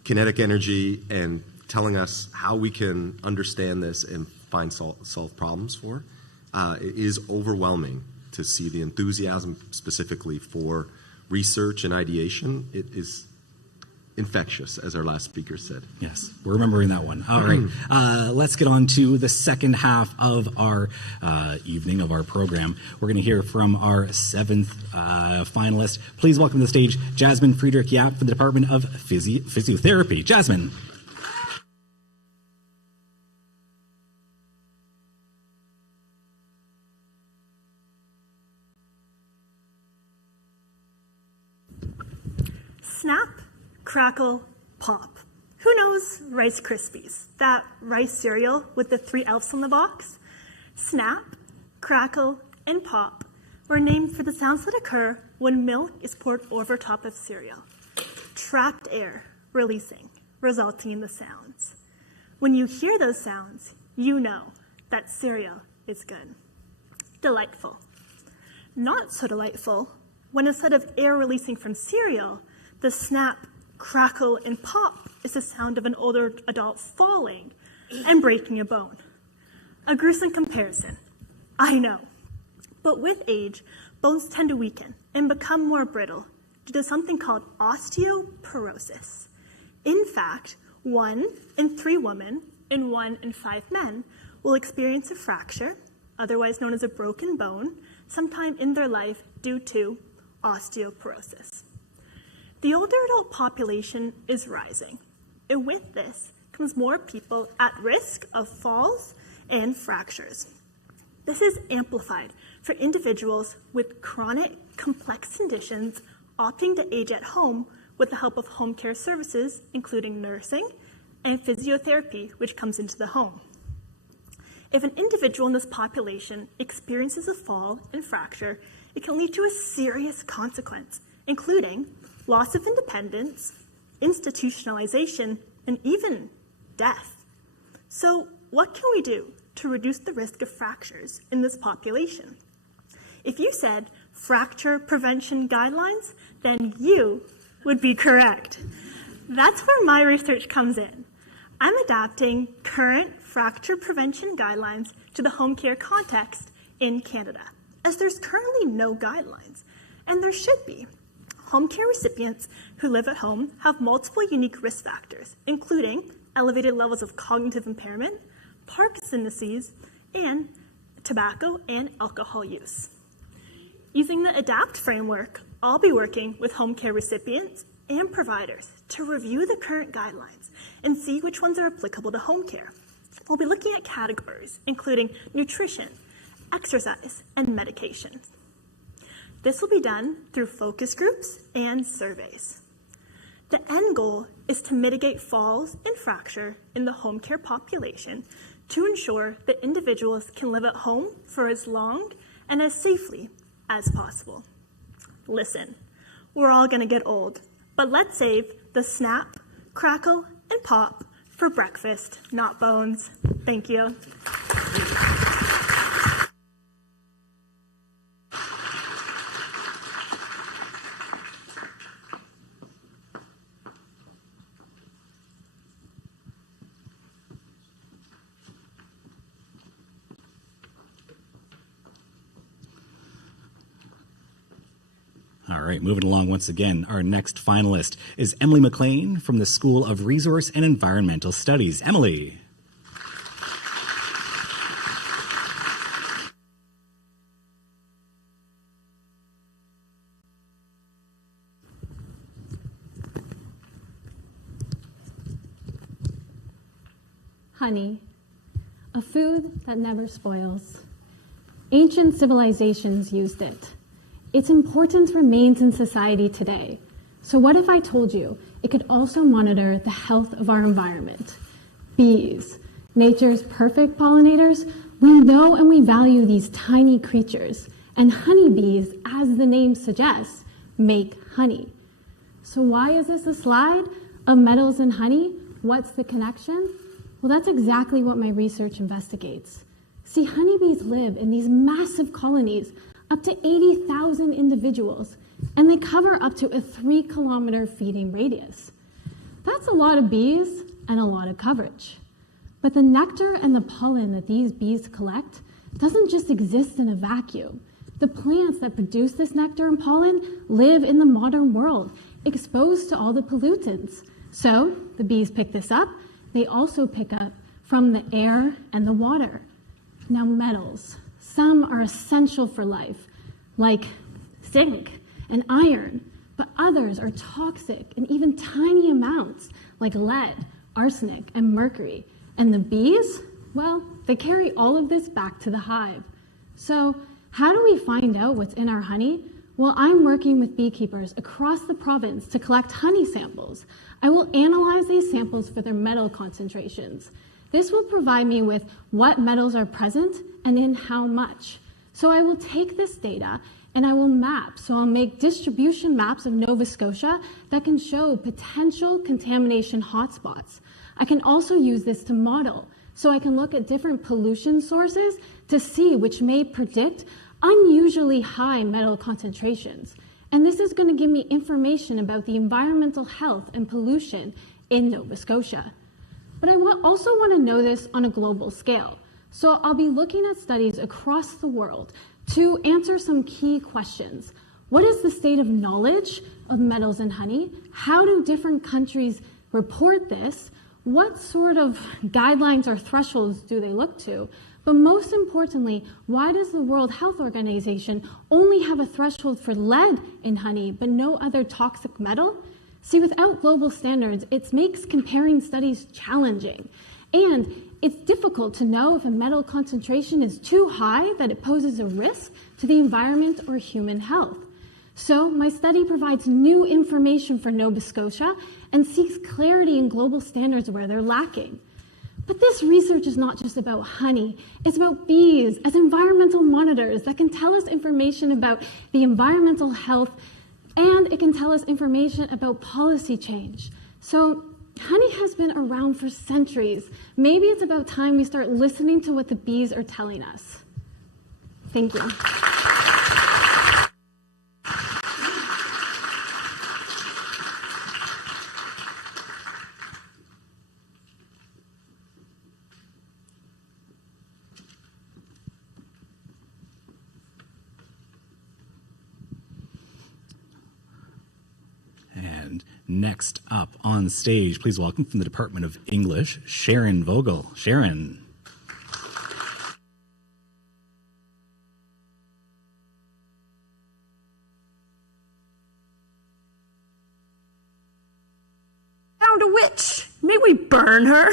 kinetic energy, and telling us how we can understand this and find solve problems for. It is overwhelming to see the enthusiasm specifically for research and ideation. It is infectious, as our last speaker said. Yes, we're remembering that one. All right, let's get on to the second half of our evening of our program. We're going to hear from our seventh finalist. Please welcome to the stage Jasmine Friedrich Yap from the Department of Physiotherapy. Jasmine. Snap, crackle, pop. Who knows Rice Krispies, that rice cereal with the 3 elves on the box? Snap, crackle, and pop were named for the sounds that occur when milk is poured over top of cereal. Trapped air releasing, resulting in the sounds. When you hear those sounds, you know that cereal is good. Delightful. Not so delightful when instead of air releasing from cereal, the snap, crackle, and pop is the sound of an older adult falling and breaking a bone. A gruesome comparison, I know. But with age, bones tend to weaken and become more brittle due to something called osteoporosis. In fact, 1 in 3 women and 1 in 5 men will experience a fracture, otherwise known as a broken bone, sometime in their life due to osteoporosis. The older adult population is rising, and with this comes more people at risk of falls and fractures. This is amplified for individuals with chronic, complex conditions opting to age at home with the help of home care services, including nursing and physiotherapy, which comes into the home. If an individual in this population experiences a fall and fracture, it can lead to a serious consequence, including loss of independence, institutionalization, and even death. So what can we do to reduce the risk of fractures in this population? If you said fracture prevention guidelines, then you would be correct. That's where my research comes in. I'm adapting current fracture prevention guidelines to the home care context in Canada, as there's currently no guidelines, and there should be. Home care recipients who live at home have multiple unique risk factors, including elevated levels of cognitive impairment, Parkinson's disease, and tobacco and alcohol use. Using the ADAPT framework, I'll be working with home care recipients and providers to review the current guidelines and see which ones are applicable to home care. We'll be looking at categories, including nutrition, exercise, and medication. This will be done through focus groups and surveys. The end goal is to mitigate falls and fracture in the home care population to ensure that individuals can live at home for as long and as safely as possible. Listen, we're all gonna get old, but let's save the snap, crackle, and pop for breakfast, not bones. Thank you. All right, moving along once again, our next finalist is Emily McLean from the School of Resource and Environmental Studies. Emily. Honey, a food that never spoils. Ancient civilizations used it. Its importance remains in society today. So what if I told you it could also monitor the health of our environment? Bees, nature's perfect pollinators, we know and we value these tiny creatures. And honeybees, as the name suggests, make honey. So why is this a slide of metals and honey? What's the connection? Well, that's exactly what my research investigates. See, honeybees live in these massive colonies, up to 80,000 individuals, and they cover up to a 3-kilometer feeding radius. That's a lot of bees and a lot of coverage. But the nectar and the pollen that these bees collect doesn't just exist in a vacuum. The plants that produce this nectar and pollen live in the modern world, exposed to all the pollutants. So the bees pick this up. They also pick up from the air and the water. Now, metals. Some are essential for life, like zinc and iron, but others are toxic in even tiny amounts, like lead, arsenic, and mercury. And the bees, well, they carry all of this back to the hive. So how do we find out what's in our honey? While I'm working with beekeepers across the province to collect honey samples, I will analyze these samples for their metal concentrations. This will provide me with what metals are present and in how much. So I will take this data and I will map. So I'll make distribution maps of Nova Scotia that can show potential contamination hotspots. I can also use this to model. So I can look at different pollution sources to see which may predict unusually high metal concentrations. And this is going to give me information about the environmental health and pollution in Nova Scotia. But I also want to know this on a global scale. So I'll be looking at studies across the world to answer some key questions. What is the state of knowledge of metals in honey? How do different countries report this? What sort of guidelines or thresholds do they look to? But most importantly, why does the World Health Organization only have a threshold for lead in honey, but no other toxic metal? See, without global standards, it makes comparing studies challenging. And it's difficult to know if a metal concentration is too high that it poses a risk to the environment or human health. So my study provides new information for Nova Scotia and seeks clarity in global standards where they're lacking. But this research is not just about honey. It's about bees as environmental monitors that can tell us information about the environmental health, and it can tell us information about policy change. So honey has been around for centuries. Maybe it's about time we start listening to what the bees are telling us. Thank you. And next up on stage, please welcome from the Department of English, Sharon Vogel. Sharon. Found a witch. May we burn her?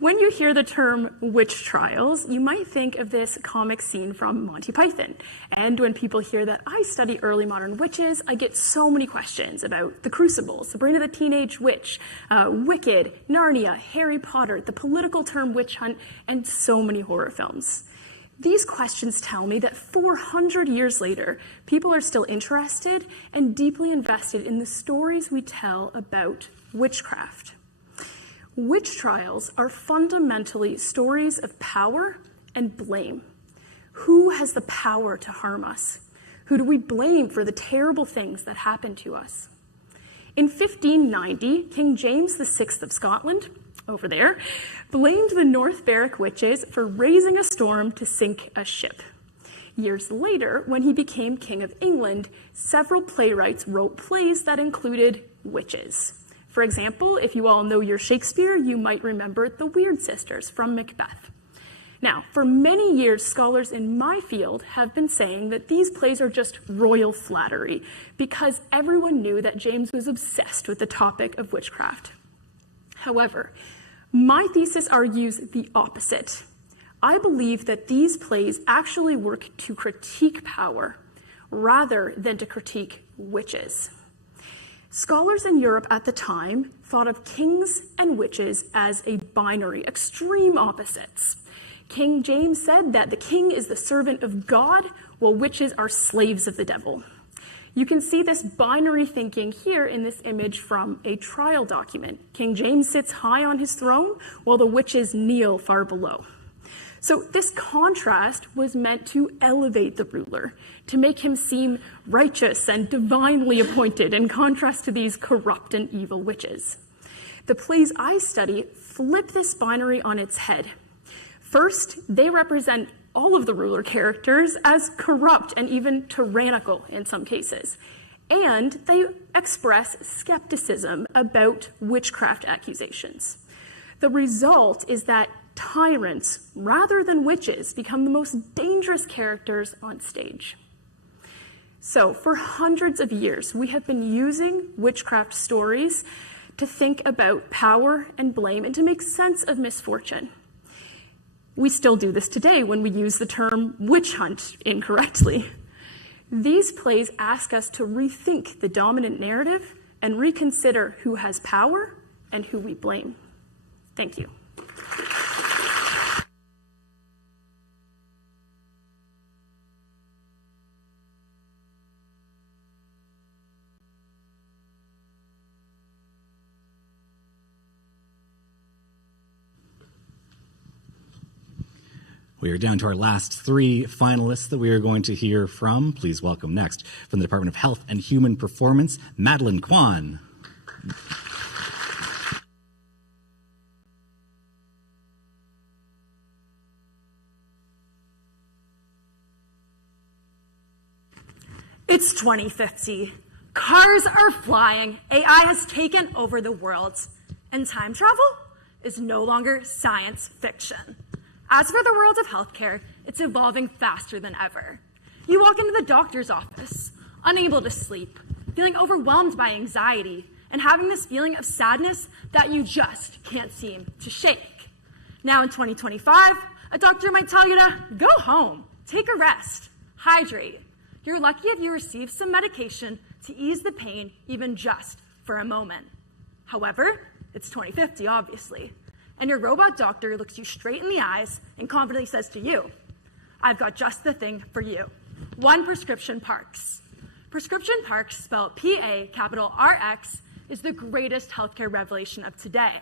When you hear the term witch trials, you might think of this comic scene from Monty Python. And when people hear that I study early modern witches, I get so many questions about The Crucible, Sabrina the Teenage Witch, Wicked, Narnia, Harry Potter, the political term witch hunt, and so many horror films. These questions tell me that 400 years later, people are still interested and deeply invested in the stories we tell about witchcraft. Witch trials are fundamentally stories of power and blame. Who has the power to harm us? Who do we blame for the terrible things that happen to us? In 1590, King James VI of Scotland, over there, blamed the North Berwick witches for raising a storm to sink a ship. Years later, when he became King of England, several playwrights wrote plays that included witches. For example, if you all know your Shakespeare, you might remember the Weird Sisters from Macbeth. Now, for many years, scholars in my field have been saying that these plays are just royal flattery because everyone knew that James was obsessed with the topic of witchcraft. However, my thesis argues the opposite. I believe that these plays actually work to critique power rather than to critique witches. Scholars in Europe at the time thought of kings and witches as a binary, extreme opposites. King James said that the king is the servant of God, while witches are slaves of the devil. You can see this binary thinking here in this image from a trial document. King James sits high on his throne, while the witches kneel far below. So this contrast was meant to elevate the ruler, to make him seem righteous and divinely appointed in contrast to these corrupt and evil witches. The plays I study flip this binary on its head. First, they represent all of the ruler characters as corrupt and even tyrannical in some cases. And they express skepticism about witchcraft accusations. The result is that tyrants, rather than witches, become the most dangerous characters on stage. So, for hundreds of years, we have been using witchcraft stories to think about power and blame and to make sense of misfortune. We still do this today when we use the term witch hunt incorrectly. These plays ask us to rethink the dominant narrative and reconsider who has power and who we blame. Thank you. We are down to our last three finalists that we are going to hear from. Please welcome next from the Department of Health and Human Performance, Madeline Kwan. It's 2050. Cars are flying. AI has taken over the world. And time travel is no longer science fiction. As for the world of healthcare, it's evolving faster than ever. You walk into the doctor's office, unable to sleep, feeling overwhelmed by anxiety, and having this feeling of sadness that you just can't seem to shake. Now in 2025, a doctor might tell you to go home, take a rest, hydrate. You're lucky if you receive some medication to ease the pain, even just for a moment. However, it's 2050, obviously. And your robot doctor looks you straight in the eyes and confidently says to you, I've got just the thing for you. One prescription Parks. Prescription Parks, spelled PA-RX, is the greatest healthcare revelation of today.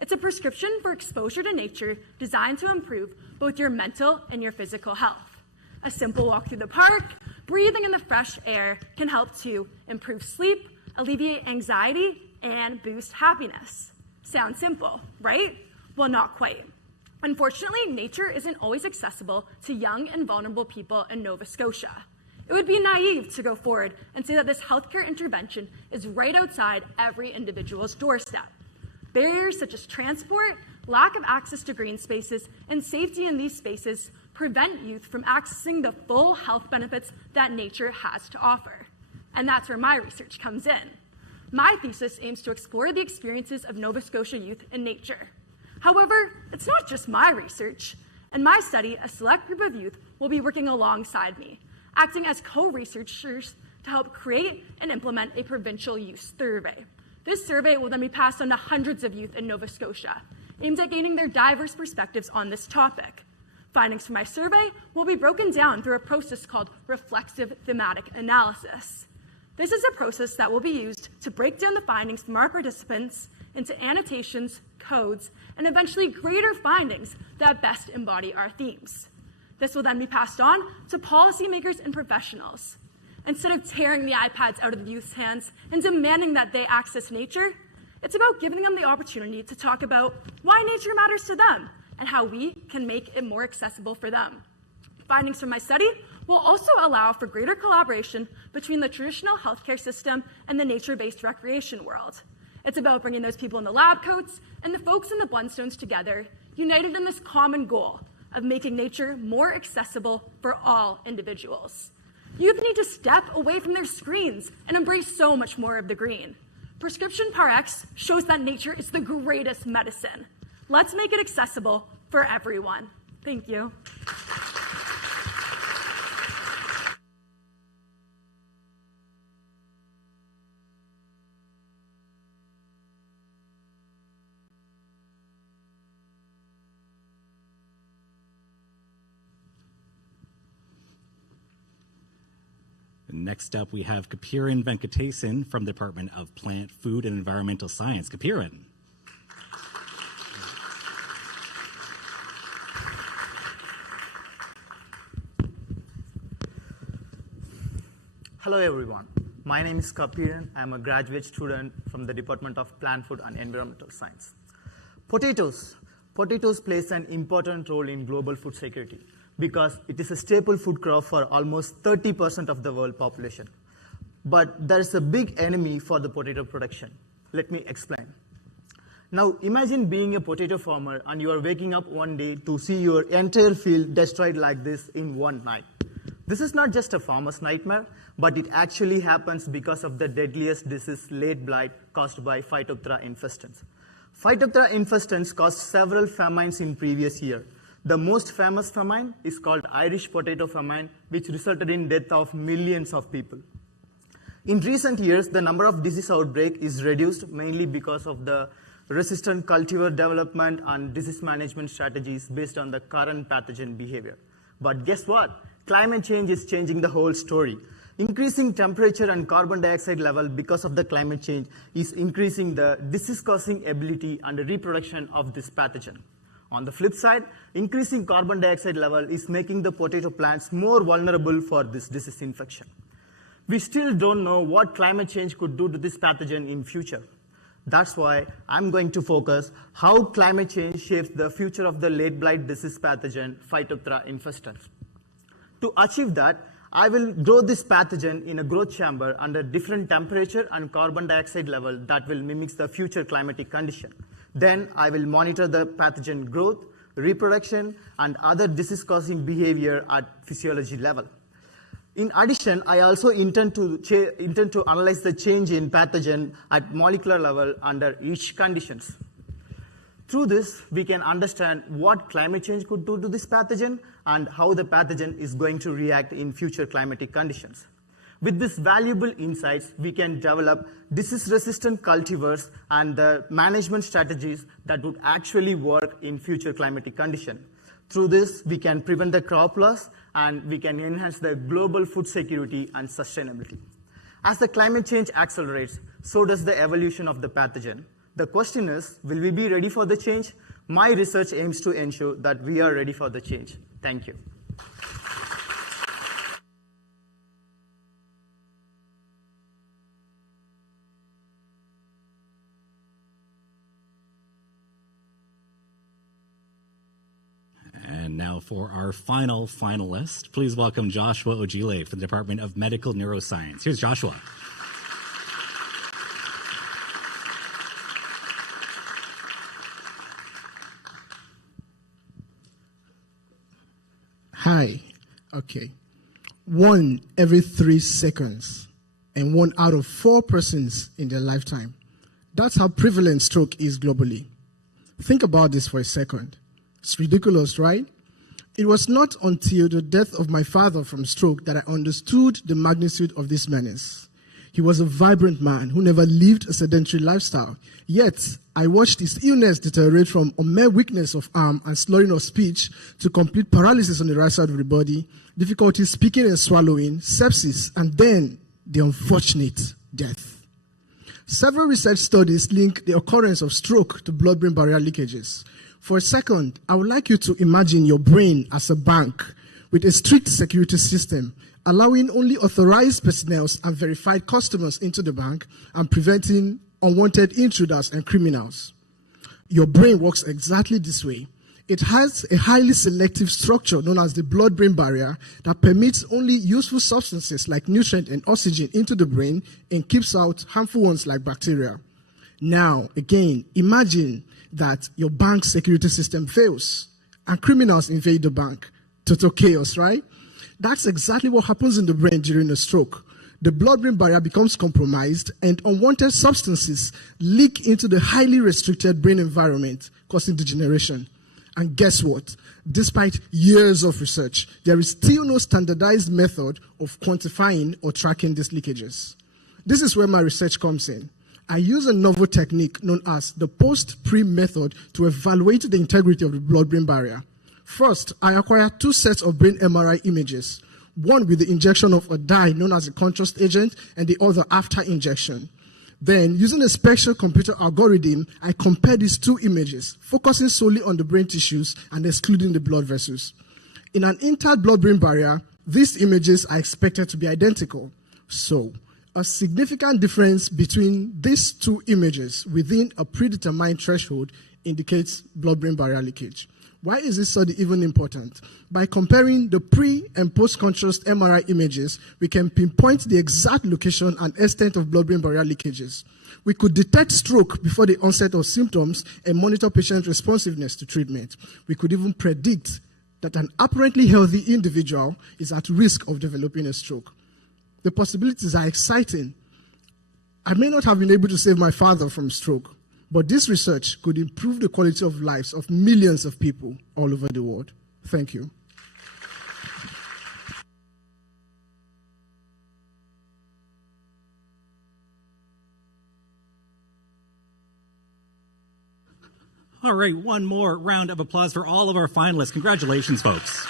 It's a prescription for exposure to nature designed to improve both your mental and your physical health. A simple walk through the park, breathing in the fresh air can help to improve sleep, alleviate anxiety, and boost happiness. Sounds simple, right? Well, not quite. Unfortunately, nature isn't always accessible to young and vulnerable people in Nova Scotia. It would be naive to go forward and say that this healthcare intervention is right outside every individual's doorstep. Barriers such as transport, lack of access to green spaces, and safety in these spaces prevent youth from accessing the full health benefits that nature has to offer. And that's where my research comes in. My thesis aims to explore the experiences of Nova Scotia youth in nature. However, it's not just my research. In my study, a select group of youth will be working alongside me, acting as co-researchers to help create and implement a provincial youth survey. This survey will then be passed on to hundreds of youth in Nova Scotia, aimed at gaining their diverse perspectives on this topic. Findings from my survey will be broken down through a process called reflexive thematic analysis. This is a process that will be used to break down the findings from our participants into annotations, codes, and eventually greater findings that best embody our themes. This will then be passed on to policymakers and professionals. Instead of tearing the iPads out of the youth's hands and demanding that they access nature, it's about giving them the opportunity to talk about why nature matters to them and how we can make it more accessible for them. Findings from my study will also allow for greater collaboration between the traditional healthcare system and the nature-based recreation world. It's about bringing those people in the lab coats and the folks in the Blundstones together, united in this common goal of making nature more accessible for all individuals. Youth need to step away from their screens and embrace so much more of the green. Prescription Rx shows that nature is the greatest medicine. Let's make it accessible for everyone. Thank you. Next up, we have Kapiran Venkatesan from the Department of Plant, Food, and Environmental Science. Kapiran. Hello everyone, my name is Kapiran. I am a graduate student from the Department of Plant, Food, and Environmental Science. Potatoes plays an important role in global food security because it is a staple food crop for almost 30% of the world population. But there is a big enemy for the potato production. Let me explain. Now imagine being a potato farmer and you are waking up one day to see your entire field destroyed like this in one night. This is not just a farmer's nightmare, but it actually happens because of the deadliest disease, late blight, caused by Phytophthora infestans. Phytophthora infestans caused several famines in previous year. The most famous famine is called Irish potato famine, which resulted in death of millions of people. In recent years, the number of disease outbreak is reduced mainly because of the resistant cultivar development and disease management strategies based on the current pathogen behavior. But guess what? Climate change is changing the whole story. Increasing temperature and carbon dioxide level because of the climate change is increasing the disease-causing ability and the reproduction of this pathogen. On the flip side, increasing carbon dioxide level is making the potato plants more vulnerable for this disease infection. We still don't know what climate change could do to this pathogen in future. That's why I'm going to focus how climate change shapes the future of the late blight disease pathogen Phytophthora infestans. To achieve that, I will grow this pathogen in a growth chamber under different temperature and carbon dioxide level that will mimic the future climatic condition. Then I will monitor the pathogen growth, reproduction, and other disease-causing behavior at physiology level. In addition, I also intend to analyze the change in pathogen at molecular level under each conditions. Through this, we can understand what climate change could do to this pathogen and how the pathogen is going to react in future climatic conditions. With these valuable insights, we can develop disease-resistant cultivars and the management strategies that would actually work in future climatic conditions. Through this, we can prevent the crop loss and we can enhance the global food security and sustainability. As the climate change accelerates, so does the evolution of the pathogen. The question is, will we be ready for the change? My research aims to ensure that we are ready for the change. Thank you. And now for our final finalist, please welcome Joshua Ojile from the Department of Medical Neuroscience. Here's Joshua. Hi. Okay. 1 every 3 seconds and 1 out of 4 persons in their lifetime. That's how prevalent stroke is globally. Think about this for a second. It's ridiculous, right? It was not until the death of my father from stroke that I understood the magnitude of this menace. He was a vibrant man who never lived a sedentary lifestyle. Yet, I watched his illness deteriorate from a mere weakness of arm and slurring of speech to complete paralysis on the right side of the body, difficulty speaking and swallowing, sepsis, and then the unfortunate death. Several research studies link the occurrence of stroke to blood-brain barrier leakages. For a second, I would like you to imagine your brain as a bank with a strict security system, allowing only authorized personnel and verified customers into the bank and preventing unwanted intruders and criminals. Your brain works exactly this way. It has a highly selective structure known as the blood-brain barrier that permits only useful substances like nutrient and oxygen into the brain and keeps out harmful ones like bacteria. Now, again, imagine that your bank security system fails and criminals invade the bank. Total chaos, right? That's exactly what happens in the brain during a stroke. The blood-brain barrier becomes compromised and unwanted substances leak into the highly restricted brain environment, causing degeneration. And guess what? Despite years of research, there is still no standardized method of quantifying or tracking these leakages. This is where my research comes in. I use a novel technique known as the post-pre method to evaluate the integrity of the blood-brain barrier. First, I acquire 2 sets of brain MRI images, one with the injection of a dye known as a contrast agent and the other after injection. Then, using a special computer algorithm, I compare these 2 images, focusing solely on the brain tissues and excluding the blood vessels. In an intact blood-brain barrier, these images are expected to be identical. So, a significant difference between these 2 images within a predetermined threshold indicates blood-brain barrier leakage. Why is this study even important? By comparing the pre- and post-contrast MRI images, we can pinpoint the exact location and extent of blood-brain barrier leakages. We could detect stroke before the onset of symptoms and monitor patient responsiveness to treatment. We could even predict that an apparently healthy individual is at risk of developing a stroke. The possibilities are exciting. I may not have been able to save my father from stroke, but this research could improve the quality of lives of millions of people all over the world. Thank you. All right, one more round of applause for all of our finalists. Congratulations, folks.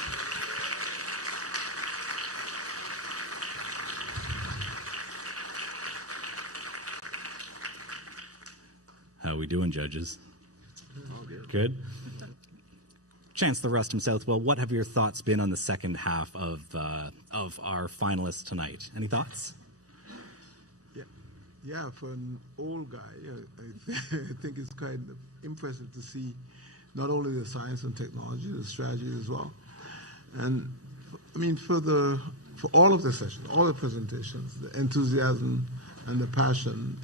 How are we doing, judges? Good? Chancellor Rustum Southwell, what have your thoughts been on the second half of our finalists tonight? Any thoughts? Yeah, for an old guy, I think it's kind of impressive to see not only the science and technology, the strategy as well. And I mean, for all of the sessions, all the presentations, the enthusiasm and the passion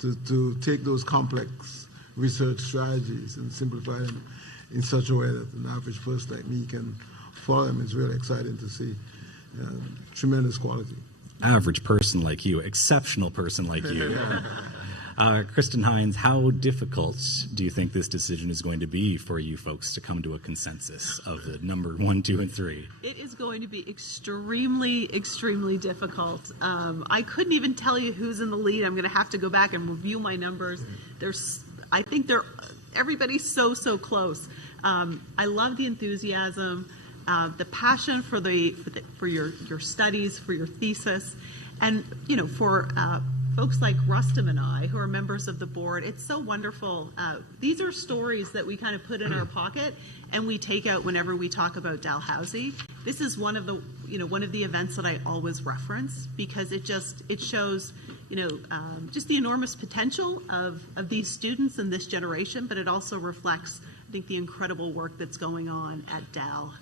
to take those complex research strategies and simplify them in such a way that an average person like me can follow them is really exciting to see. Tremendous quality. Average person like you, exceptional person like you. Kristen Hines, how difficult do you think this decision is going to be for you folks to come to a consensus of the number 1, 2, and 3? It is going to be extremely, extremely difficult. I couldn't even tell you who's in the lead. I'm going to have to go back and review my numbers. I think everybody's so close. I love the enthusiasm, the passion for your studies, for your thesis, and for folks like Rustum and I, who are members of the board. It's so wonderful. These are stories that we kind of put in our pocket and we take out whenever we talk about Dalhousie. This is one of the events that I always reference because it shows just the enormous potential of these students and this generation, but it also reflects, I think, the incredible work that's going on at Dal.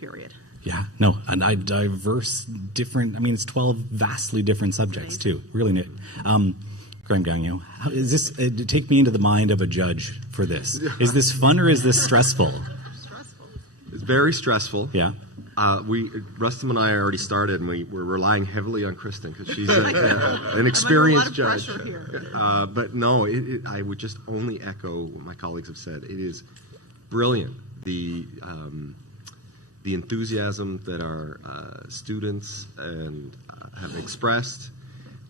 Period. Yeah, no, and diverse, different. I mean, it's 12 vastly different subjects too. Really neat. Graham Gagnon, how is this? Take me into the mind of a judge for this. Is this fun or is this stressful? It's very stressful. Yeah. Rustum and I already started, and we're relying heavily on Kristen because she's an experienced judge. But no, I would just only echo what my colleagues have said. It is brilliant. The enthusiasm that our students have expressed,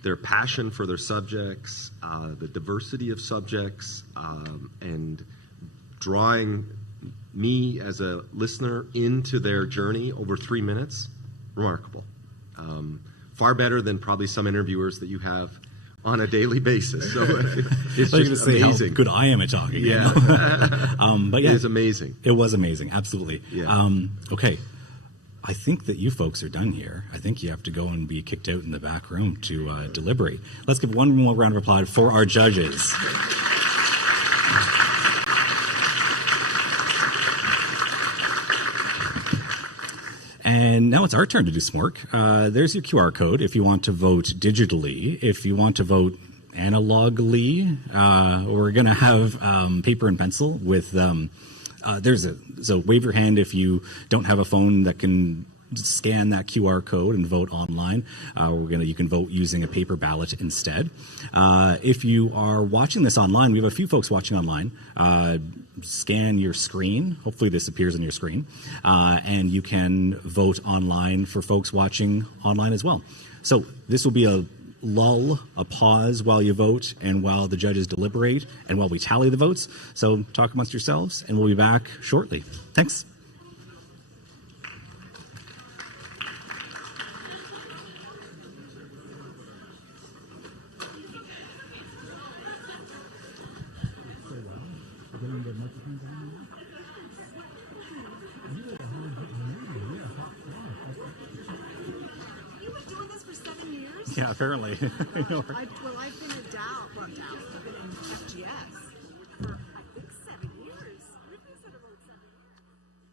their passion for their subjects, the diversity of subjects, and drawing me as a listener into their journey over 3 minutes, remarkable. Far better than probably some interviewers that you have on a daily basis. So it's just amazing. How good I am at talking. Yeah. But yeah, it is amazing. It was amazing. Absolutely. Yeah. Okay. I think that you folks are done here. I think you have to go and be kicked out in the back room to deliberate. Let's give one more round of applause for our judges. And now it's our turn to do some work. There's your QR code if you want to vote digitally. If you want to vote analogically, we're going to have paper and pencil with... so wave your hand if you don't have a phone that can scan that QR code and vote online. You can vote using a paper ballot instead. If you are watching this online, we have a few folks watching online. Scan your screen. Hopefully this appears on your screen. And you can vote online for folks watching online as well. So this will be a lull, a pause while you vote and while the judges deliberate and while we tally the votes. So talk amongst yourselves and we'll be back shortly. Thanks. Yeah, apparently. Well, I've been at Dow. I've been in FGS for, I think, 7 years. We've been at about 7 years.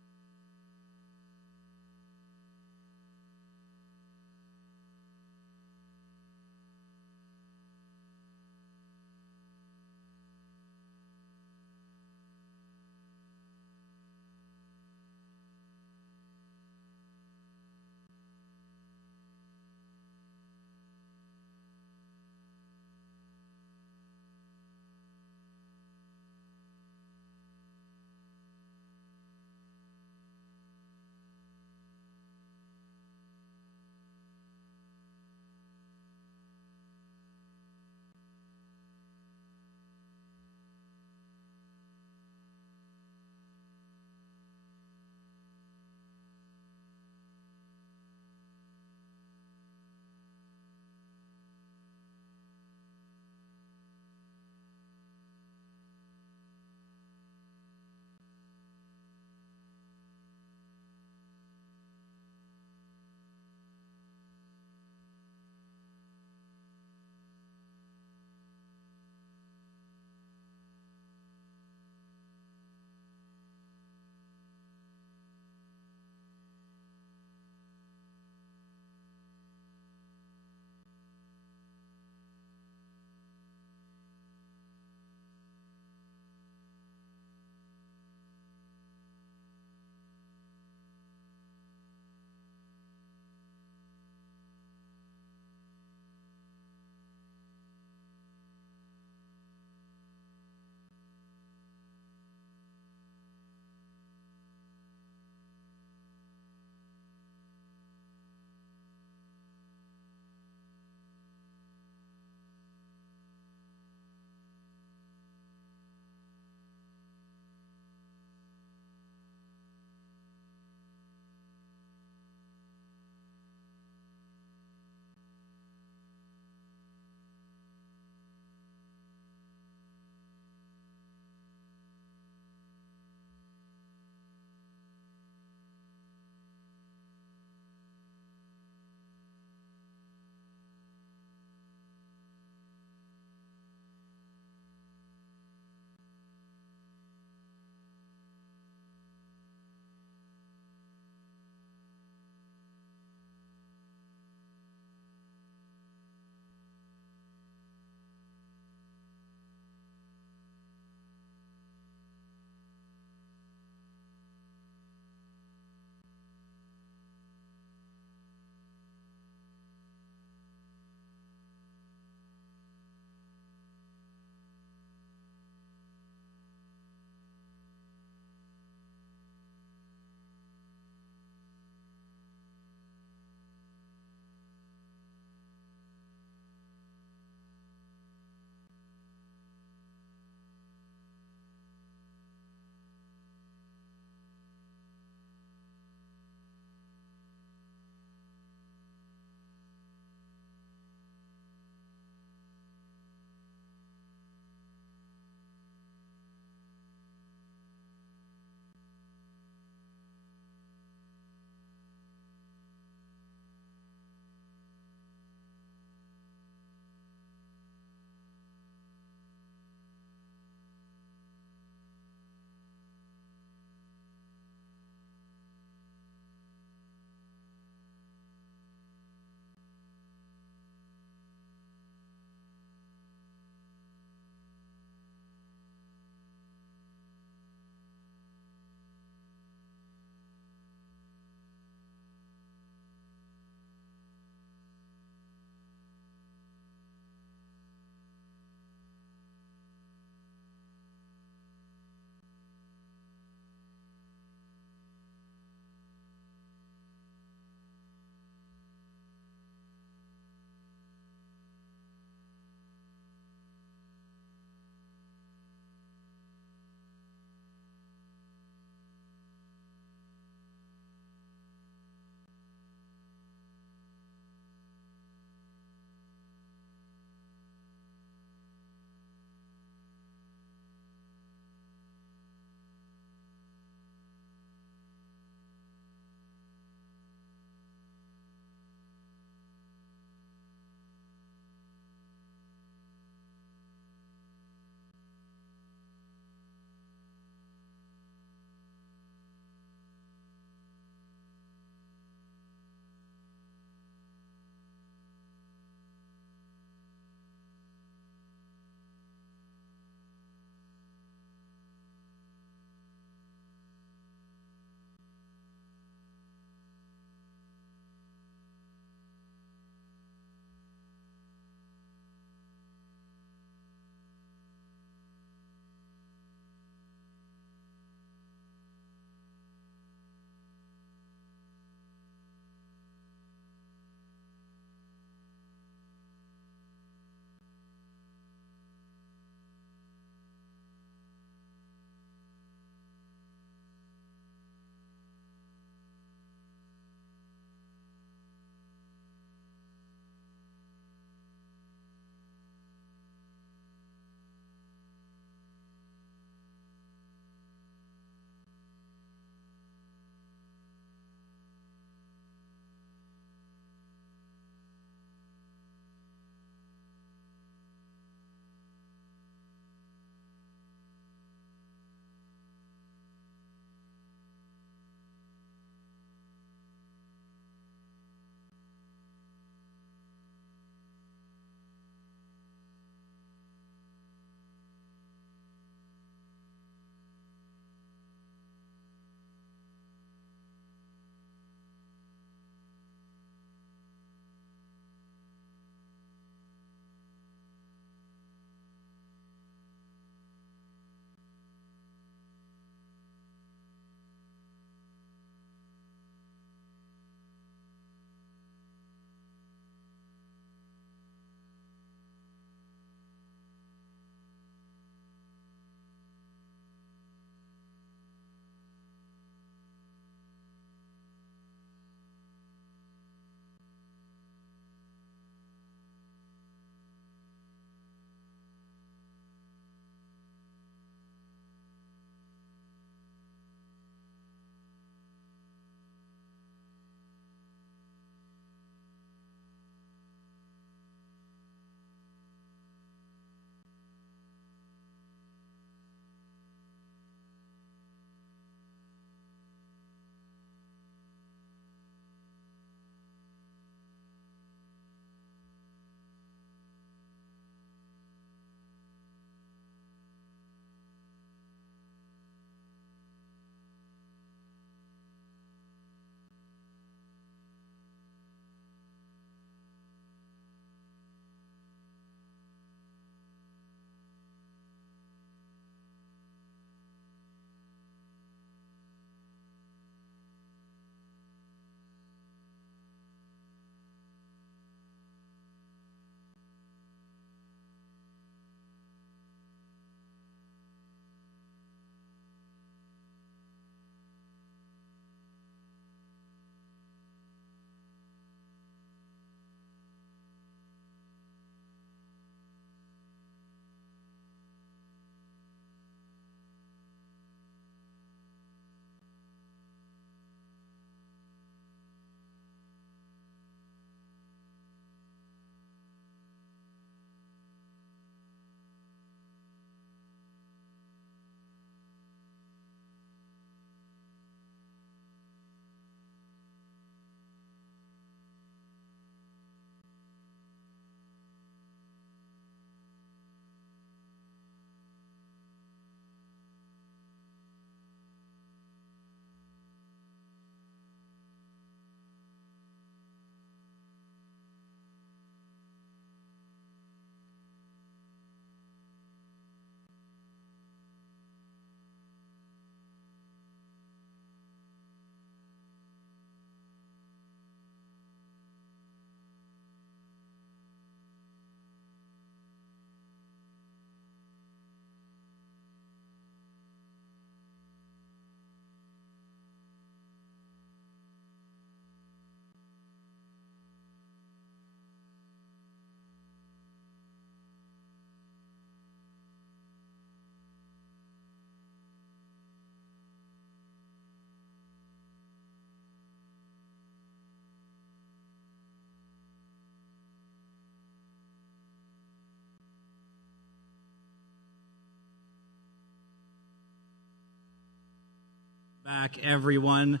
Back, everyone.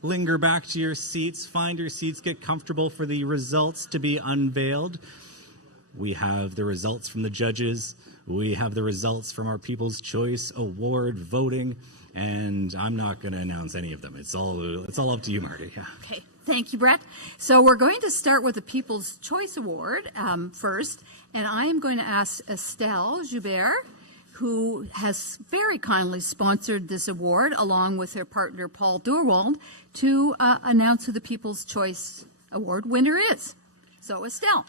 Linger back to your seats. Find your seats. Get comfortable for the results to be unveiled. We have the results from the judges. We have the results from our People's Choice Award voting. And I'm not going to announce any of them. It's all up to you, Marty. Yeah. Okay. Thank you, Brett. So we're going to start with the People's Choice Award first. And I am going to ask Estelle Joubert, who has very kindly sponsored this award, along with her partner Paul Durwald, to announce who the People's Choice Award winner is. So, Estelle.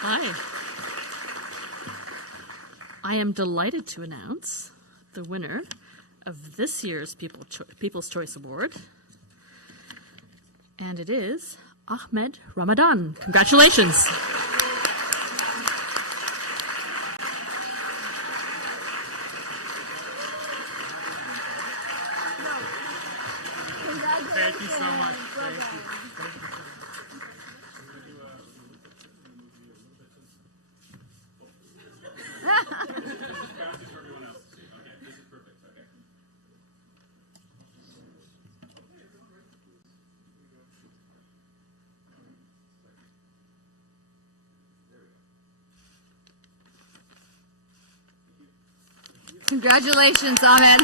Hi. I am delighted to announce the winner of this year's People's Choice Award, and it is Ahmed Ramadan. Congratulations. Thank you so much. Thank you. Congratulations, Ahmed.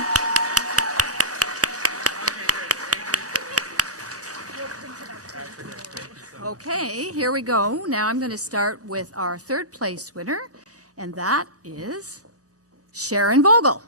Okay, here we go. Now I'm going to start with our third place winner, and that is Sharon Vogel.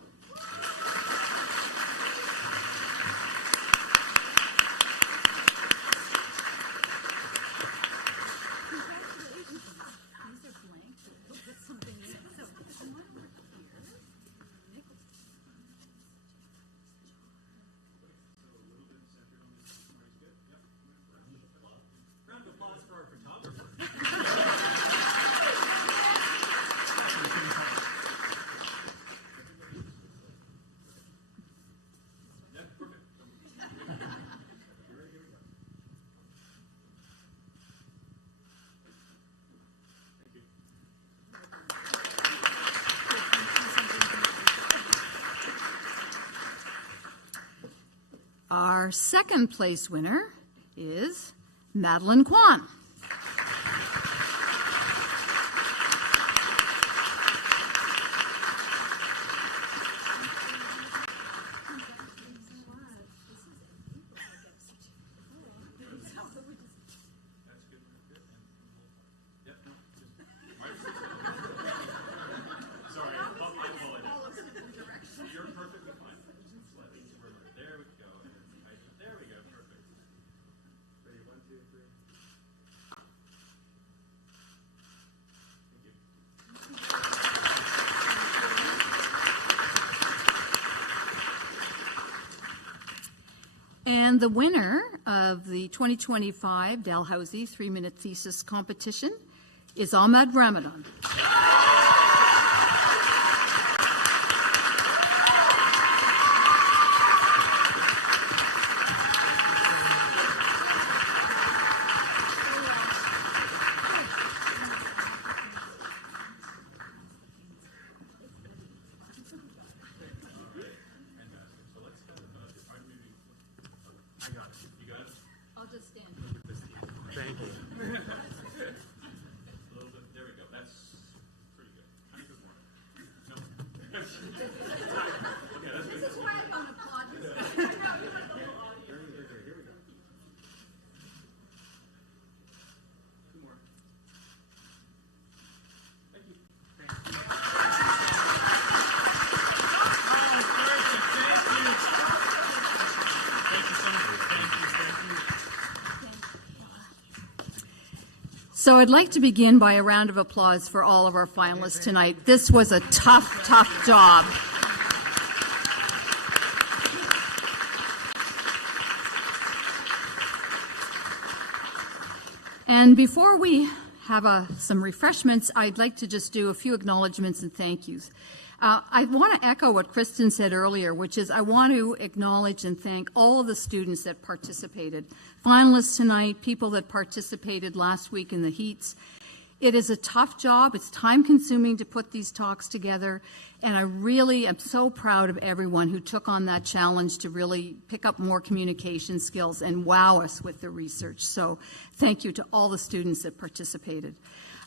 Our second place winner is Madeline Kwan. And the winner of the 2025 Dalhousie 3-minute thesis competition is Ahmed Ramadan. I'll just stand. Thank you. There we go. That's pretty good. Kind of good more. No. Okay, that's good. This is why I found applaud. Here we go. Two more. Thank you. So I'd like to begin by a round of applause for all of our finalists tonight. This was a tough, tough job. And before we have some refreshments, I'd like to just do a few acknowledgements and thank yous. I want to echo what Kristen said earlier, which is I want to acknowledge and thank all of the students that participated. Finalists tonight, people that participated last week in the heats. It is a tough job. It's time-consuming to put these talks together, and I really am so proud of everyone who took on that challenge to really pick up more communication skills and wow us with the research. So thank you to all the students that participated.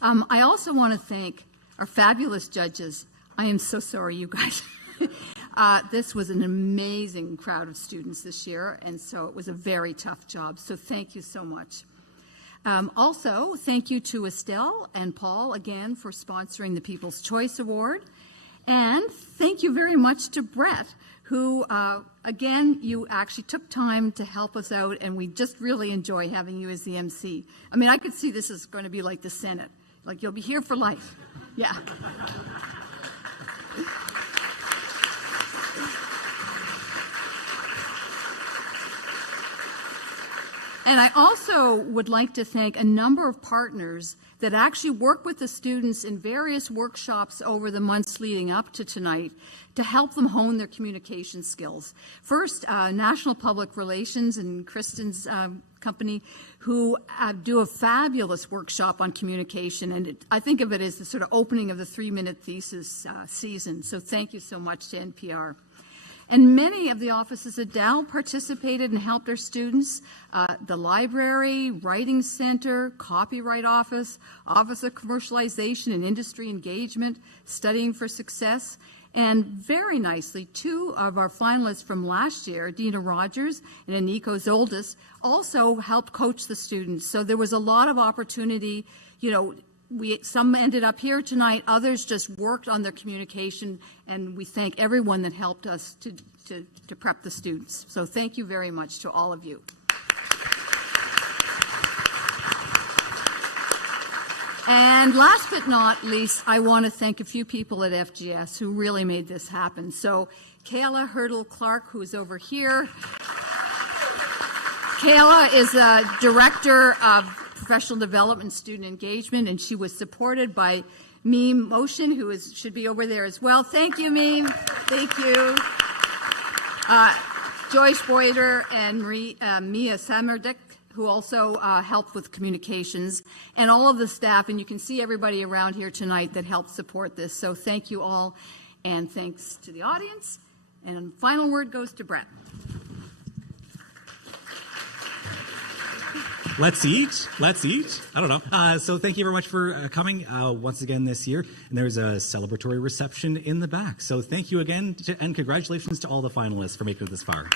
I also want to thank our fabulous judges. I am so sorry, you guys. This was an amazing crowd of students this year, and so it was a very tough job. So thank you so much. Also, thank you to Estelle and Paul again for sponsoring the People's Choice Award. And thank you very much to Brett, who, again, you actually took time to help us out, and we just really enjoy having you as the MC. I mean, I could see this is going to be like the Senate. Like, you'll be here for life. Yeah. And I also would like to thank a number of partners that actually work with the students in various workshops over the months leading up to tonight to help them hone their communication skills. First, National Public Relations and Kristen's company, who do a fabulous workshop on communication, and I think of it as the sort of opening of the 3-minute thesis season. So thank you so much to NPR. And many of the offices at Dal participated and helped our students. The library, writing center, copyright office, office of commercialization and industry engagement, studying for success. And very nicely, 2 of our finalists from last year, Dina Rogers and Aniko Zoldas, also helped coach the students. So there was a lot of opportunity. You know, some ended up here tonight, others just worked on their communication, and we thank everyone that helped us to prep the students. So thank you very much to all of you. And last but not least, I want to thank a few people at FGS who really made this happen. So Kayla Hurdle-Clark, who is over here. Kayla is a director of professional development, student engagement, and she was supported by Meme Motion, who should be over there as well. Thank you, Meme. Thank you. Joyce Boyder and Mia Samerdick, who also helped with communications, and all of the staff, and you can see everybody around here tonight that helped support this. So thank you all, and thanks to the audience. And final word goes to Brett. Let's eat. I don't know. So thank you very much for coming once again this year. And there's a celebratory reception in the back. So thank you again, and congratulations to all the finalists for making it this far.